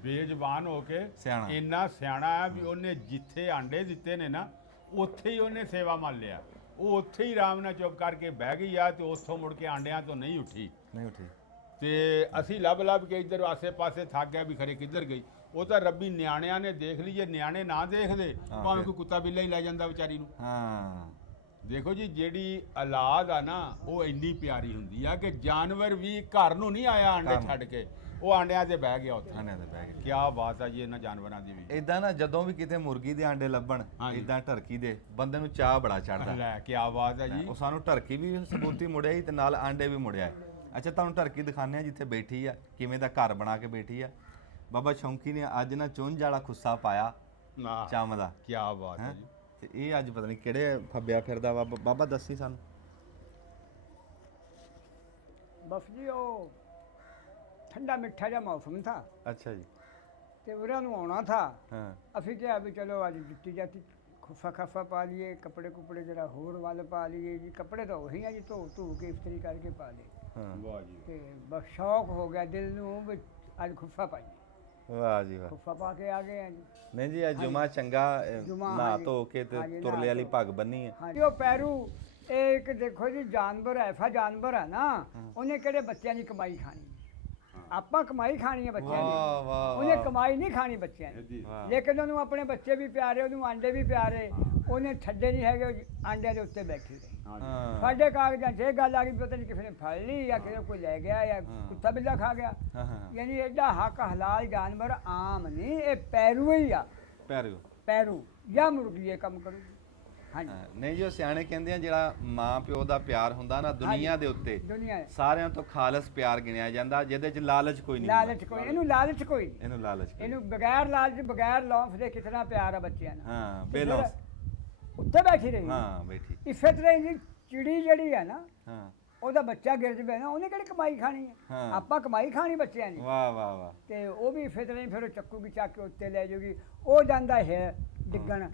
ਬੇਜ਼ਬਾਨ ਹੋ ਕੇ ਸਿਆਣਾ। ਇੰਨਾ ਸਿਆਣਾ ਹੈ ਵੀ ਉਹਨੇ ਜਿੱਥੇ ਆਂਡੇ ਦਿੱਤੇ ਨੇ ਨਾ, ਉੱਥੇ ਹੀ ਉਹਨੇ ਸੇਵਾ ਮੰਨ ਲਿਆ। ਉਹ ਉੱਥੇ ਹੀ ਆਰਾਮ ਨਾਲ ਚੁੱਪ ਕਰਕੇ ਬਹਿ ਗਈ ਆ, ਤੇ ਉੱਥੋਂ ਮੁੜ ਕੇ ਆਂਡਿਆਂ ਤੋਂ ਨਹੀਂ ਉੱਠੀ। ਤੇ ਅਸੀਂ ਲੱਭ ਕੇ ਇੱਧਰ ਆਸੇ-ਪਾਸੇ ਥੱਕ ਗਿਆ ਵੀ ਖਰੇ ਕਿੱਧਰ ਗਈ। ਉਹ ਤਾਂ ਰੱਬੀ ਨਿਆਣਿਆਂ ਨੇ ਦੇਖ ਲਈ, ਜੇ ਨਿਆਣੇ ਨਾ ਦੇਖਦੇ ਭਾਵੇਂ ਕੋਈ ਕੁੱਤਾ ਬਿੱਲਾ ਹੀ ਲੈ ਜਾਂਦਾ ਵਿਚਾਰੀ ਨੂੰ। ਹਾਂ, ਦੇਖੋ ਜੀ, ਜਿਹੜੀ ਔਲਾਦ ਆ ਨਾ, ਉਹ ਇੰਨੀ ਪਿਆਰੀ ਹੁੰਦੀ ਆ ਕਿ ਜਾਨਵਰ ਵੀ ਘਰ ਨੂੰ ਨਹੀਂ ਆਇਆ ਆਂਡੇ ਛੱਡ ਕੇ, ਉਹ ਆਂਡਿਆਂ ਤੇ ਬਹਿ ਗਿਆ ਉੱਥੇ। ਕੀ ਬਾਤ ਆ ਜੀ ਇਹਨਾਂ ਜਾਨਵਰਾਂ ਦੀ ਵੀ। ਇਦਾਂ ਨਾ ਜਦੋਂ ਵੀ ਕਿਤੇ ਮੁਰਗੀ ਦੇ ਆਂਡੇ ਲੱਭਣ, ਇਦਾਂ ਟਰਕੀ ਦੇ, ਬੰਦੇ ਨੂੰ ਚਾਹ ਬੜਾ ਚੜਦਾ। ਲੈ ਕੀ ਬਾਤ ਆ ਜੀ। ਉਹ ਸਾਨੂੰ ਟਰਕੀ ਵੀ ਸਬੂਤੀ ਮੁੜਿਆ ਸੀ ਤੇ ਨਾਲ ਆਂਡੇ ਵੀ ਮੁੜਿਆ। ਅੱਛਾ, ਤੁਹਾਨੂੰ ਟਰਕੀ ਦਿਖਾਉਂਦੇ ਆ ਜਿੱਥੇ ਬੈਠੀ ਆ, ਕਿਵੇਂ ਦਾ ਘਰ ਬਣਾ ਕੇ ਬੈਠੀ ਆ। ਬਾਬਾ ਸ਼ੌਂਕੀ ਨੇ ਅੱਜ ਨਾ ਚੁੰਝ ਵਾਲਾ ਖੁੱਸਾ ਪਾਇਆ ਚੰਮ ਦਾ। ਕੀ ਬਾਤ ਹੈ ਜੀ। ਤੇ ਇਹ ਅੱਜ ਪਤਾ ਨਹੀਂ ਕਿਹੜੇ ਫੱਬਿਆ ਫਿਰਦਾ। ਬਾਬਾ ਦੱਸੀ ਸਾਨੂੰ। ਬਸ ਜੀ, ਉਹ ਠੰਡਾ ਮਿੱਠਾ ਜਿਹਾ ਮੌਸਮ ਥਾ। ਅੱਛਾ ਜੀ। ਤੇ ਉਹਨਾਂ ਨੂੰ ਆਉਣਾ ਥਾ। ਹਾਂ, ਅਸੀਂ ਕਿਹਾ ਵੀ ਚਲੋ ਅੱਜ ਜੁੱਤੀ ਜਾਤੀ ਖੁੱਫਾ ਖੱਫਾ ਪਾ ਲਈਏ, ਕੱਪੜੇ ਕੁਪੜੇ ਜਿਹੜਾ ਹੋਰ ਵੱਲ ਪਾ ਲਈਏ ਜੀ। ਕੱਪੜੇ ਤਾਂ ਉਹੀ ਆ ਜੀ, ਧੋ ਕੇ ਇਸਤਰੀ ਕਰਕੇ ਪਾ ਲਏ। ਵਾਹ ਜੀ। ਤੇ ਬਸ ਸ਼ੌਕ ਹੋ ਗਿਆ ਦਿਲ ਨੂੰ ਵੀ ਅੱਜ ਖੁੱਫਾ ਪਾਈਏ। ਵਾਹ ਜੀ ਵਾਹ। ਖੁੱਫਾ ਪਾ ਕੇ ਆ ਗਏ ਆ ਜੀ। ਨਹੀਂ ਜੀ, ਅੱਜ ਜੁਮਾ ਚੰਗਾ ਨਹਾ ਧੋ ਕੇ ਤੇ ਤੁਰਲੇ ਵਾਲੀ ਪੱਗ ਬੰਨੀ ਹੈ। ਹਾਂਜੀ, ਉਹ ਪੈਰੂ ਇਹ ਇੱਕ ਦੇਖੋ ਜੀ, ਜਾਨਵਰ ਐਸਾ ਜਾਨਵਰ ਹੈ ਨਾ, ਉਹਨੇ ਕਿਹੜੇ ਬੱਚਿਆਂ ਦੀ ਕਮਾਈ ਖਾਣੀ। ਆਪਾਂ ਕਮਾਈ ਖਾਣੀ ਹੈ ਬੱਚਿਆਂ ਦੀ, ਉਹਨੇ ਕਮਾਈ ਨਹੀਂ ਖਾਣੀ ਬੱਚਿਆਂ ਦੀ। ਲੇਕਿਨ ਉਹਨੂੰ ਆਪਣੇ ਬੱਚੇ ਵੀ ਪਿਆਰੇ, ਉਹਨੂੰ ਆਂਡੇ ਵੀ ਪਿਆਰੇ, ਉਹਨੇ ਛੱਡੇ ਨਹੀਂ ਹੈਗੇ, ਆਂਡਿਆਂ ਦੇ ਉੱਤੇ ਬੈਠੀ ਰਹੀ। ਸਾਡੇ ਕਾਗਜ਼ਾਂ 'ਚ ਇਹ ਗੱਲ ਆ ਗਈ, ਪਤਾ ਨਹੀਂ ਕਿਸੇ ਨੇ ਫੜ ਲਈ ਜਾਂ ਕਿਸੇ ਕੋਈ ਲੈ ਗਿਆ ਜਾਂ ਕੁੱਤਾ ਬਿੱਲਾ ਖਾ ਗਿਆ। ਯਾਨੀ ਐਡਾ ਹੱਕ ਹਲਾਲ ਜਾਨਵਰ ਆਮ ਨਹੀਂ, ਇਹ ਪੈਰੂ ਹੀ ਆ। ਪੈਰੂ ਜਾਂ ਮੁਰਗੀ ਇਹ ਕੰਮ ਕਰੂ। ਨਹੀਂ ਜੀ, ਉਹ ਸਿਆਣੇ ਕਹਿੰਦੇ ਆ ਜਿਹੜਾ ਮਾਂ ਪਿਓ ਦਾ ਪਿਆਰ ਹੁੰਦਾ ਨਾ ਦੁਨੀਆ ਦੇ ਉੱਤੇ, ਸਾਰਿਆਂ ਤੋਂ ਖਾਲਸ ਪਿਆਰ ਗਿਣਿਆ ਜਾਂਦਾ, ਜਿਹਦੇ 'ਚ ਲਾਲਚ ਕੋਈ ਨਹੀਂ। ਇਹਨੂੰ ਲਾਲਚ ਕੋਈ ਨਹੀਂ। ਇਹਨੂੰ ਬਗੈਰ ਲਾਲਚ, ਬਗੈਰ ਲੌਂਫ ਦੇ ਕਿਤਨਾ ਪਿਆਰ ਆ ਬੱਚਿਆਂ ਨਾਲ। ਹਾਂ, ਬੇਲੌਂਫ ਉੱਤੇ ਬੈਠੀ ਰਹੀ। ਹਾਂ, ਬੈਠੀ। ਇਸੇ ਤਰ੍ਹਾਂ ਜੀ ਚਿੜੀ ਜਿਹੜੀ ਆ ਨਾ, ਉਹਦਾ ਬੱਚਾ ਗਿਰ ਜਵੇ ਨਾ, ਉਹਨੇ ਕਿਹੜੀ ਕਮਾਈ ਖਾਣੀ ਹੈ। ਆਪਾਂ ਕਮਾਈ ਖਾਣੀ ਬੱਚਿਆਂ ਦੀ। ਵਾਹ ਵਾਹ ਵਾਹ। ਤੇ ਉਹ ਵੀ ਫਿਤਰੇ ਹੀ ਫਿਰ ਚੱਕੂਗੀ, ਚੱਕ ਕੇ ਉੱਤੇ ਲੈ ਜਾਊਗੀ। ਉਹ ਜਾਂਦਾ ਹੈ ਡਿੱਗਣ,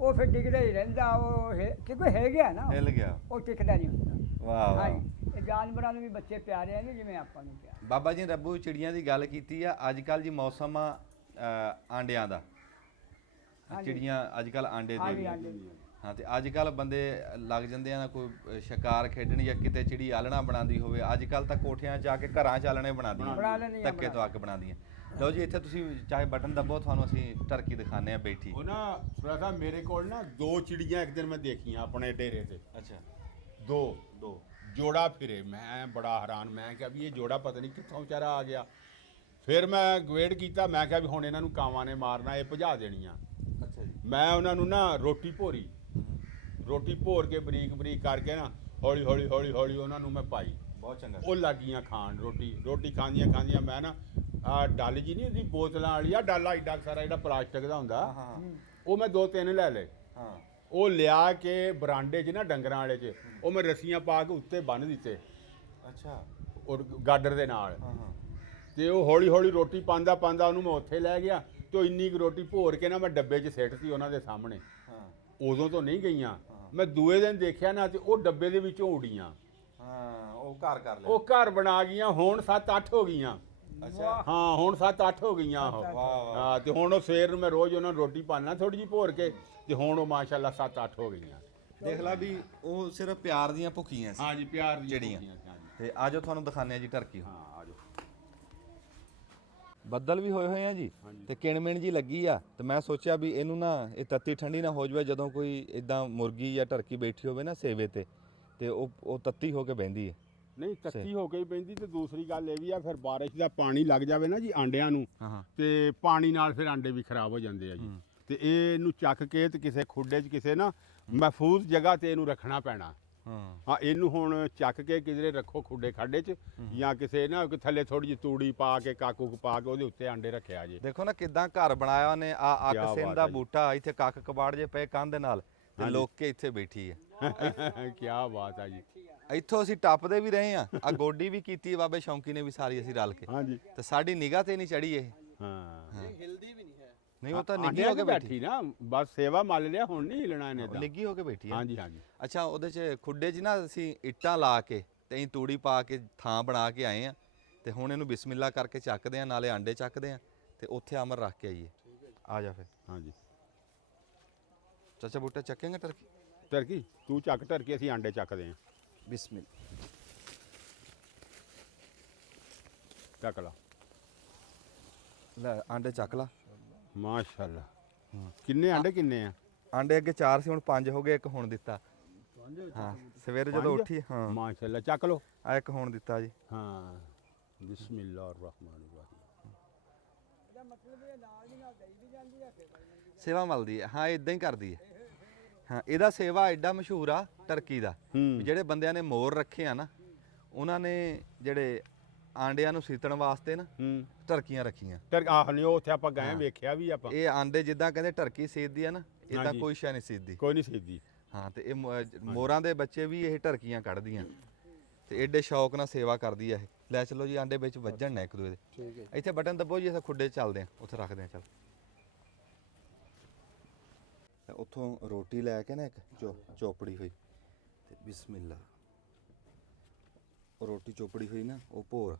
ਉਹ ਫਿਰ ਡਿੱਗਦਾ ਹੀ ਰਹਿੰਦਾ। ਉਹ ਕਿਉਂਕਿ ਹੈ ਗਿਆ ਨਾ, ਹਿੱਲ ਗਿਆ, ਉਹ ਟਿਕਦਾ ਨਹੀਂ ਹੁੰਦਾ। ਵਾਹ ਵਾਹ। ਇਹ ਜਾਨਵਰਾਂ ਨੂੰ ਵੀ ਬੱਚੇ ਪਿਆਰੇ ਆ ਜਿਵੇਂ ਆਪਾਂ ਨੂੰ ਪਿਆਰ। ਬਾਬਾ ਜੀ ਰੱਬੂ ਚਿੜੀਆਂ ਦੀ ਗੱਲ ਕੀਤੀ ਆ। ਅੱਜ ਕੱਲ ਜੀ ਮੌਸਮ ਆ ਆਂਡਿਆਂ ਦਾ। ਚਿੜੀਆਂ ਅੱਜ ਕੱਲ ਆਂਡੇ ਦੇ। ਹਾਂ, ਤੇ ਅੱਜ ਕੱਲ ਬੰਦੇ ਲੱਗ ਜਾਂਦੇ ਆ ਨਾ, ਕੋਈ ਸ਼ਿਕਾਰ ਖੇਡਣ ਜਾਂ ਕਿਤੇ ਚਿੜੀ ਆਲਣਾ ਬਣਾਉਂਦੀ ਹੋਵੇ। ਅੱਜ ਕੱਲ ਤਾਂ ਕੋਠਿਆਂ 'ਚ ਜਾ ਕੇ ਘਰਾਂ 'ਚ ਆਲਣੇ ਬਣਾਉਂਦੀਆਂ, ਧੱਕੇ ਤੋਂ ਅੱਗ ਬਣਾਉਂਦੀਆਂ। ਲਓ ਜੀ, ਇੱਥੇ ਤੁਸੀਂ ਚਾਹੇ ਬਟਨ ਦੱਬੋ, ਤੁਹਾਨੂੰ ਅਸੀਂ ਟਰਕੀ ਦਿਖਾਉਂਦੇ ਆ ਬੈਠੀ। ਉਹ ਨਾ ਥੋੜਾ ਸਾ ਮੇਰੇ ਕੋਲ ਨਾ 2 ਚਿੜੀਆਂ ਇੱਕ ਦਿਨ ਮੈਂ ਦੇਖੀਆਂ ਆਪਣੇ ਡੇਰੇ ਤੇ। ਅੱਛਾ। ਦੋ ਜੋੜਾ ਫਿਰੇ। ਮੈਂ ਬੜਾ ਹੈਰਾਨ, ਮੈਂ ਕਿਹਾ ਵੀ ਇਹ ਜੋੜਾ ਪਤਾ ਨਹੀਂ ਕਿੱਥੋਂ ਵਿਚਾਰਾ ਆ ਗਿਆ। ਫਿਰ ਮੈਂ ਗਵੇਟ ਕੀਤਾ, ਮੈਂ ਕਿਹਾ ਵੀ ਹੁਣ ਇਹਨਾਂ ਨੂੰ ਕਾਵਾਂ ਨੇ ਮਾਰਨਾ, ਇਹ ਭਜਾ ਦੇਣੀਆਂ। ਅੱਛਾ ਜੀ। ਮੈਂ ਉਹਨਾਂ ਨੂੰ ਨਾ ਰੋਟੀ ਭੋਰ ਕੇ ਬਰੀਕ ਕਰਕੇ ਨਾ ਹੌਲੀ ਹੌਲੀ ਉਹਨਾਂ ਨੂੰ ਮੈਂ ਪਾਈ। ਬਹੁਤ ਚੰਗਾ। ਉਹ ਲੱਗੀਆਂ ਖਾਣ ਰੋਟੀ ਖਾਂਦੀਆਂ ਮੈਂ ਨਾ ਆ ਡੱਲ ਜੀ ਨਹੀਂ ਹੁੰਦੀ ਬੋਤਲਾਂ ਵਾਲੀ, ਆ ਡਾਲਾ ਏਡਾ ਸਾਰਾ ਜਿਹੜਾ ਪਲਾਸਟਿਕ ਦਾ ਹੁੰਦਾ, ਉਹ ਮੈਂ 2-3 ਲੈ ਲਏ। ਉਹ ਲਿਆ ਕੇ ਬਰਾਂਡੇ 'ਚ ਨਾ ਡੰਗਰਾਂ ਵਾਲੇ 'ਚ, ਉਹ ਮੈਂ ਰੱਸੀਆਂ ਪਾ ਕੇ ਉੱਤੇ ਬੰਨ੍ਹ ਦਿੱਤੇ। ਅੱਛਾ। ਉਹ ਗਾਡਰ ਦੇ ਨਾਲ। ਤੇ ਉਹ ਹੌਲੀ ਹੌਲੀ ਰੋਟੀ ਪਾਉਂਦਾ ਪਾਉਂਦਾ ਉਹਨੂੰ ਮੈਂ ਉੱਥੇ ਲੈ ਗਿਆ ਤੇ ਉਹ ਇੰਨੀ ਕੁ ਰੋਟੀ ਭੋਰ ਕੇ ਨਾ ਮੈਂ ਡੱਬੇ 'ਚ ਸਿੱਟਤੀ ਉਹਨਾਂ ਦੇ ਸਾਹਮਣੇ। ਹਾਂ ਉਦੋਂ ਤੋਂ ਨਹੀਂ ਗਈਆਂ। ਮੈਂ ਦੂਏ ਦਿਨ ਦੇਖਿਆ ਨਾ ਤੇ ਉਹ ਡੱਬੇ ਦੇ ਵਿੱਚੋਂ ਉਡੀਆਂ। ਹਾਂ ਉਹ ਘਰ ਕਰ ਲਿਆ। ਉਹ ਘਰ ਬਣਾ ਗਈਆਂ, ਹੁਣ 7-8 ਹੋ ਗਈਆਂ। ਅੱਛਾ ਹਾਂ ਹੁਣ 7-8 ਹੋ ਗਈਆਂ ਉਹ। ਵਾਹ ਹਾਂ ਤੇ ਹੁਣ ਉਹ ਸਵੇਰ ਨੂੰ ਮੈਂ ਰੋਜ਼ ਉਹਨਾਂ ਨੂੰ ਰੋਟੀ ਪਾਣਾ ਥੋੜੀ ਜਿਹੀ ਭੋਰ ਕੇ, ਤੇ ਹੁਣ ਉਹ ਮਾਸ਼ਾਅੱਲਾ 7-8 ਹੋ ਗਈਆਂ। ਦੇਖ ਲਾ ਵੀ ਉਹ ਸਿਰਫ ਪਿਆਰ ਦੀਆਂ ਭੁੱਖੀਆਂ ਸੀ। ਹਾਂਜੀ ਪਿਆਰ ਦੀਆਂ ਜਿਹੜੀਆਂ। ਭੁੱਖੀਆਂ ਸੀ, ਹਾਂਜੀ। ਤੇ ਆਜੋ ਤੁਹਾਨੂੰ ਦਿਖਾਉਂਦੇ ਆ ਜੀ ਟਰਕੀ। ਹਾਂ ਆਜੋ। ਬੱਦਲ ਵੀ ਹੋਏ ਹੋਏ ਆ ਜੀ ਤੇ ਕਿਣਮਿਣ ਜੀ ਲੱਗੀ ਆ ਤੇ ਮੈਂ ਸੋਚਿਆ ਵੀ ਇਹਨੂੰ ਨਾ ਇਹ ਤੱਤੀ ਠੰਡੀ ਨਾ ਹੋ ਜਾਵੇ ਜਦੋਂ ਕੋਈ ਇਦਾਂ ਮੁਰਗੀ ਜਾਂ ਟਰਕੀ ਬੈਠੀ ਹੋਵੇ ਨਾ ਸੇਵੇ ਤੇ ਉਹ ਤੱਤੀ ਹੋ ਕੇ ਬਹਿੰਦੀ ਹੈ। ਨਹੀਂ ਤੱਤੀ ਹੋ ਕੇ ਹੀ ਪੈਂਦੀ। ਤੇ ਦੂਸਰੀ ਗੱਲ ਇਹ ਵੀ ਆ ਫਿਰ ਬਾਰਿਸ਼ ਦਾ ਪਾਣੀ ਲੱਗ ਜਾਵੇ ਨਾ ਜੀ ਆਂਡਿਆਂ ਨੂੰ, ਹਾਂ ਤੇ ਪਾਣੀ ਨਾਲ ਫਿਰ ਆਂਡੇ ਵੀ ਖਰਾਬ ਹੋ ਜਾਂਦੇ ਆ ਜੀ। ਤੇ ਇਹਨੂੰ ਚੱਕ ਕੇ ਤੇ ਕਿਸੇ ਖੁੱਡੇ 'ਚ ਕਿਸੇ ਨਾ ਮਹਿਫੂਜ਼ ਜਗ੍ਹਾ ਤੇ ਇਹਨੂੰ ਰੱਖਣਾ ਪੈਣਾ। ਹਾਂ ਇਹਨੂੰ ਹੁਣ ਚੱਕ ਕੇ ਕਿਧਰੇ ਰੱਖੋ ਖੁੱਡੇ ਖਾਡੇ 'ਚ, ਜਾਂ ਕਿਸੇ ਨਾ ਥੱਲੇ ਥੋੜੀ ਜਿਹੀ ਤੂੜੀ ਪਾ ਕੇ ਕਾਕੂ ਪਾ ਕੇ ਉਹਦੇ ਉੱਤੇ ਆਂਡੇ ਰੱਖਿਆ ਜੇ। ਦੇਖੋ ਨਾ ਕਿਦਾਂ ਘਰ ਬਣਾਇਆ ਉਹਨੇ। ਆ ਕਿਆ ਅੱਕ ਸਿੰਘ ਬਾਤ ਦਾ ਹੈ ਜੀ। ਬੂਟਾ ਇੱਥੇ ਕੱਖ ਕਬਾੜ ਜੇ ਪਏ ਕੰਧ ਨਾਲ ਤੇ ਲੋਕ ਕੇ ਇੱਥੇ ਬੈਠੀ ਹੈ। ਕੀ ਬਾਤ ਆ ਜੀ। ਇੱਥੋਂ ਅਸੀਂ ਟੱਪਦੇ ਵੀ ਰਹੇ ਆ ਗੋਡੀ ਵੀ ਕੀਤੀ ਹੈ ਬਾਬੇ ਸ਼ੌਂਕੀ ਨੇ ਵੀ ਸਾਰੀ ਅਸੀਂ ਰਲ ਕੇ। ਹਾਂਜੀ ਤੇ ਸਾਡੀ ਨਿਗਾਹ ਤੇ ਨਹੀਂ ਚੜੀ ਇਹ। ਹਾਂ ਨਹੀਂ ਉਹ ਤਾਂ ਨਿੱਗੀ ਆਂਡਿਆਂ ਹੋ ਕੇ ਤੇ ਬੈਠੀ ਨਾ, ਬਸ ਸੇਵਾ ਮੰਨ ਲਿਆ, ਹੁਣ ਨਹੀਂ ਹਿਲਣਾ ਇਹਨੇ ਤਾਂ। ਨਿੱਗੀ ਹੋ ਕੇ ਬੈਠੀ ਹੈ। ਹਾਂਜੀ ਹਾਂਜੀ। ਅੱਛਾ ਉਹਦੇ ਚ ਖੁੱਡੇ 'ਚ ਨਾ ਅਸੀਂ ਇੱਟਾਂ ਲਾ ਕੇ ਤੇ ਅਸੀਂ ਤੂੜੀ ਪਾ ਕੇ ਥਾਂ ਬਣਾ ਕੇ ਆਏ ਆ ਤੇ ਹੁਣ ਇਹਨੂੰ ਬਿਸਮਿਲ੍ਲਾ ਕਰਕੇ ਚੱਕਦੇ ਆ, ਨਾਲੇ ਆਂਡੇ ਚੱਕਦੇ ਆ ਤੇ ਉੱਥੇ ਅਮਰ ਰੱਖ ਕੇ ਆਈਏ। ਆ ਜਾ ਫਿਰ। ਹਾਂਜੀ ਚਾਚਾ ਬੂਟਾ ਚੱਕੇਗਾ ਟਰਕੀ। ਟਰਕੀ ਤੂੰ ਚੱਕ ਟਰਕੀ, ਅਸੀਂ ਆਂਡੇ ਚੱਕਦੇ ਆਂ। ਬਿਸਮਿਲ੍ਲਾ ਚੱਕ ਲਾ। ਲੈ ਆਂਡੇ ਚੱਕ ਲਾ। ਮਾਸ਼ਾਅੱਲਾ। ਕਿੰਨੇ ਆਂਡੇ ਕਿੰਨੇ ਆ? ਆਂਡੇ ਅੱਗੇ 4 ਸੀ ਹੁਣ 5 ਹੋ ਗਏ, ਇੱਕ ਹੁਣ ਦਿੱਤਾ। ਹਾਂ ਸਵੇਰੇ ਜਦੋਂ ਉੱਠੀ ਹਾਂ ਮਾਸ਼ਾਅੱਲਾ ਚੱਕ ਲੋ। ਆ ਇੱਕ ਹੁਣ ਦਿੱਤਾ ਜੀ। ਹਾਂ ਬਿਸਮਿਲ੍ਲਾਹਿਰ ਰਹਿਮਾਨਿਰ ਰਹੀਮ। ਸੇਵਾ ਮਿਲਦੀ ਹੈ। ਹਾਂ ਇਦਾਂ ਹੀ ਕਰਦੀ ਹੈ। ਹਾਂ ਇਹਦਾ ਸੇਵਾ ਐਡਾ ਮਸ਼ਹੂਰ ਆ ਟਰਕੀ ਦਾ ਵੀ ਜਿਹੜੇ ਬੰਦਿਆਂ ਨੇ ਮੋਰ ਰੱਖੇ ਆ ਨਾ ਉਹਨਾਂ ਨੇ ਜਿਹੜੇ ਆਂਡਿਆਂ ਨੂੰ ਸੀਤਣ ਵਾਸਤੇ ਨਾ ਟਰਕੀਆਂ ਰੱਖੀਆਂ। ਆਹ ਨਹੀਂ ਉੱਥੇ ਆਪਾਂ ਗਏ ਵੇਖਿਆ ਵੀ ਆਪਾਂ। ਇਹ ਆਂਡੇ ਜਿੱਦਾਂ ਕਹਿੰਦੇ ਟਰਕੀ ਸੀਦਦੀ ਆ ਨਾ, ਇਦਾਂ ਹਾਂਜੀ। ਕੋਈ ਸ਼ੈ ਨਹੀਂ ਸੀਦਦੀ। ਕੋਈ ਨਹੀਂ ਸੀਦੀ। ਹਾਂ ਤੇ ਇਹ ਮੋਰਾਂ ਦੇ ਬੱਚੇ ਵੀ ਇਹ ਟਰਕੀਆਂ ਕੱਢਦੀਆਂ ਤੇ ਐਡੇ ਸ਼ੌਕ ਨਾਲ ਸੇਵਾ ਕਰਦੀ ਆ ਇਹ। ਲੈ ਚਲੋ ਜੀ ਆਂਡੇ ਵਿੱਚ ਵੱਜਣ ਨਾ ਇੱਕ ਦੂਏ ਦੇ। ਠੀਕ ਹੈ। ਇੱਥੇ ਬਟਨ ਦੱਬੋ ਜੀ, ਅਸੀਂ ਖੁੱਡੇ 'ਚ ਚੱਲਦੇ ਆ, ਉੱਥੇ ਰੱਖਦੇ ਆ। ਚੱਲ ਉੱਥੋਂ ਰੋਟੀ ਲੈ ਕੇ ਨਾ ਇੱਕ ਚੋਪੜੀ ਹੋਈ ਤੇ ਬਿਸਮਿਲ੍ਲਾ। ਉਹ ਰੋਟੀ ਚੋਪੜੀ ਹੋਈ ਨਾ ਉਹ ਭੋਰ।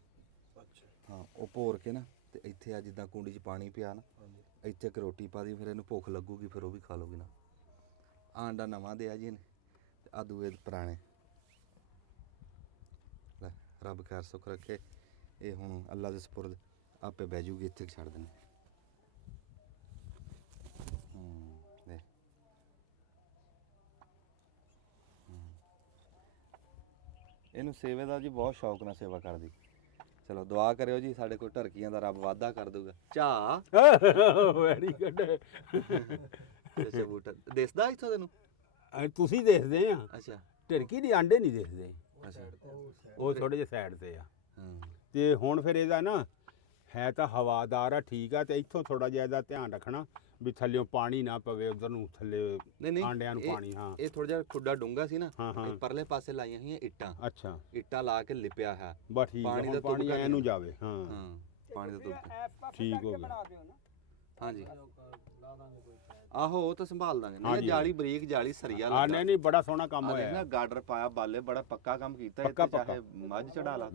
ਹਾਂ ਉਹ ਭੋਰ ਕੇ ਨਾ ਤੇ ਇੱਥੇ ਆ ਜਿੱਦਾਂ ਕੁੰਡੀ 'ਚ ਪਾਣੀ ਪਿਆ ਨਾ, ਇੱਥੇ ਇੱਕ ਰੋਟੀ ਪਾ ਦੀ, ਫਿਰ ਇਹਨੂੰ ਭੁੱਖ ਲੱਗੂਗੀ, ਫਿਰ ਉਹ ਵੀ ਖਾ ਲਊਗੀ ਨਾ। ਆਂਡਾ ਨਵਾਂ ਦਿਆ ਜੀ ਇਹਨੇ ਤੇ ਆ ਦੂਏ ਪੁਰਾਣੇ। ਲੈ ਰੱਬ ਖੈਰ ਸੁੱਖ ਰੱਖੇ। ਇਹ ਹੁਣ ਅੱਲਾ ਦੇ ਸਪੁਰਦ ਆਪੇ ਬਹਿ ਜੂਗੀ, ਇੱਥੇ ਛੱਡ ਦੇਣੀ। ਦੇ ਇਹਨੂੰ ਸੇਵੇ ਦਾ ਜੀ ਬਹੁਤ ਸ਼ੌਕ ਨਾਲ ਸੇਵਾ ਕਰਦੀ। ਚਲੋ ਦੁਆ ਕਰਿਓ ਜੀ ਸਾਡੇ ਕੋਲ ਟਰਕੀਆਂ ਦਾ ਰੱਬ ਵਾਧਾ ਕਰ ਦੂਗਾ। ਚਾ ਵੈਰੀ ਗੁੱਡ। ਅੱਛਾ ਬੂਟਾ ਦਿਸਦਾ ਇੱਥੋਂ ਤੈਨੂੰ? ਤੁਸੀਂ ਦੇਖਦੇ ਆ ਅੱਛਾ ਟਰਕੀ ਦੇ ਆਂਡੇ ਨਹੀਂ ਦੇਖਦੇ। ਅੱਛਾ ਉਹ ਥੋੜੇ ਜਿਹੇ ਸਾਈਡ ਤੇ ਆ। ਹਾਂ ਤੇ ਹੁਣ ਫਿਰ ਇਹਦਾ ਨਾ ਹੈ ਤਾਂ ਹਵਾਦਾਰ ਆ, ਠੀਕ ਆ। ਤੇ ਇੱਥੋਂ ਥੋੜਾ ਜਿਹਾ ਇਹਦਾ ਧਿਆਨ ਰੱਖਣਾ ਵੀ ਥੱਲੇੋਂ ਪਾਣੀ ਨਾ ਪਵੇ ਉਧਰ ਨੂੰ, ਥੱਲੇ ਨਹੀਂ ਆਂਡਿਆਂ ਨੂੰ ਪਾਣੀ। ਹਾਂ ਇਹ ਥੋੜਾ ਜਿਹਾ ਖੁੱਡਾ ਡੂੰਗਾ ਸੀ ਨਾ, ਹਾਂ, ਹਾਂ। ਇਹ ਪਰਲੇ ਪਾਸੇ ਲਾਈਆਂ ਹੋਈਆਂ ਇੱਟਾਂ। ਅੱਛਾ ਇੱਟਾਂ ਲਾ ਕੇ ਲਿਪਿਆ ਹੈ। ਬਸ ਠੀਕ ਆ, ਪਾਣੀ ਹੁਣ ਦਾ ਪਾਣੀ ਤੁਬਕਾ ਐ ਨੂੰ ਜਾਵੇ। ਹਾਂ ਹਾਂ ਪਾਣੀ ਦਾ ਤੁਬਕਾ। ਠੀਕ ਹੋ ਗਿਆ। ਹਾਂਜੀ ਆਹੋ ਉਹ ਤਾਂ ਸੰਭਾਲ ਦਾਂਗੇ ਨਾ। ਜਾਲੀ ਬਰੀਕ ਜਾਲੀ ਸਰੀਆ ਹਾਂ ਨਹੀਂ ਨਹੀਂ ਬੜਾ ਸੋਹਣਾ ਕੰਮ ਹੋਇਆ ਨਾ। ਹੋਇਆ। ਗਾਰਡਰ ਪਾਇਆ ਬਾਲੇ, ਬੜਾ ਪੱਕਾ ਕੰਮ ਕੀਤਾ। ਪੱਕਾ, ਇੱਥੇ ਚਾਹੇ ਮੱਝ ਚੜਾ ਲਾ।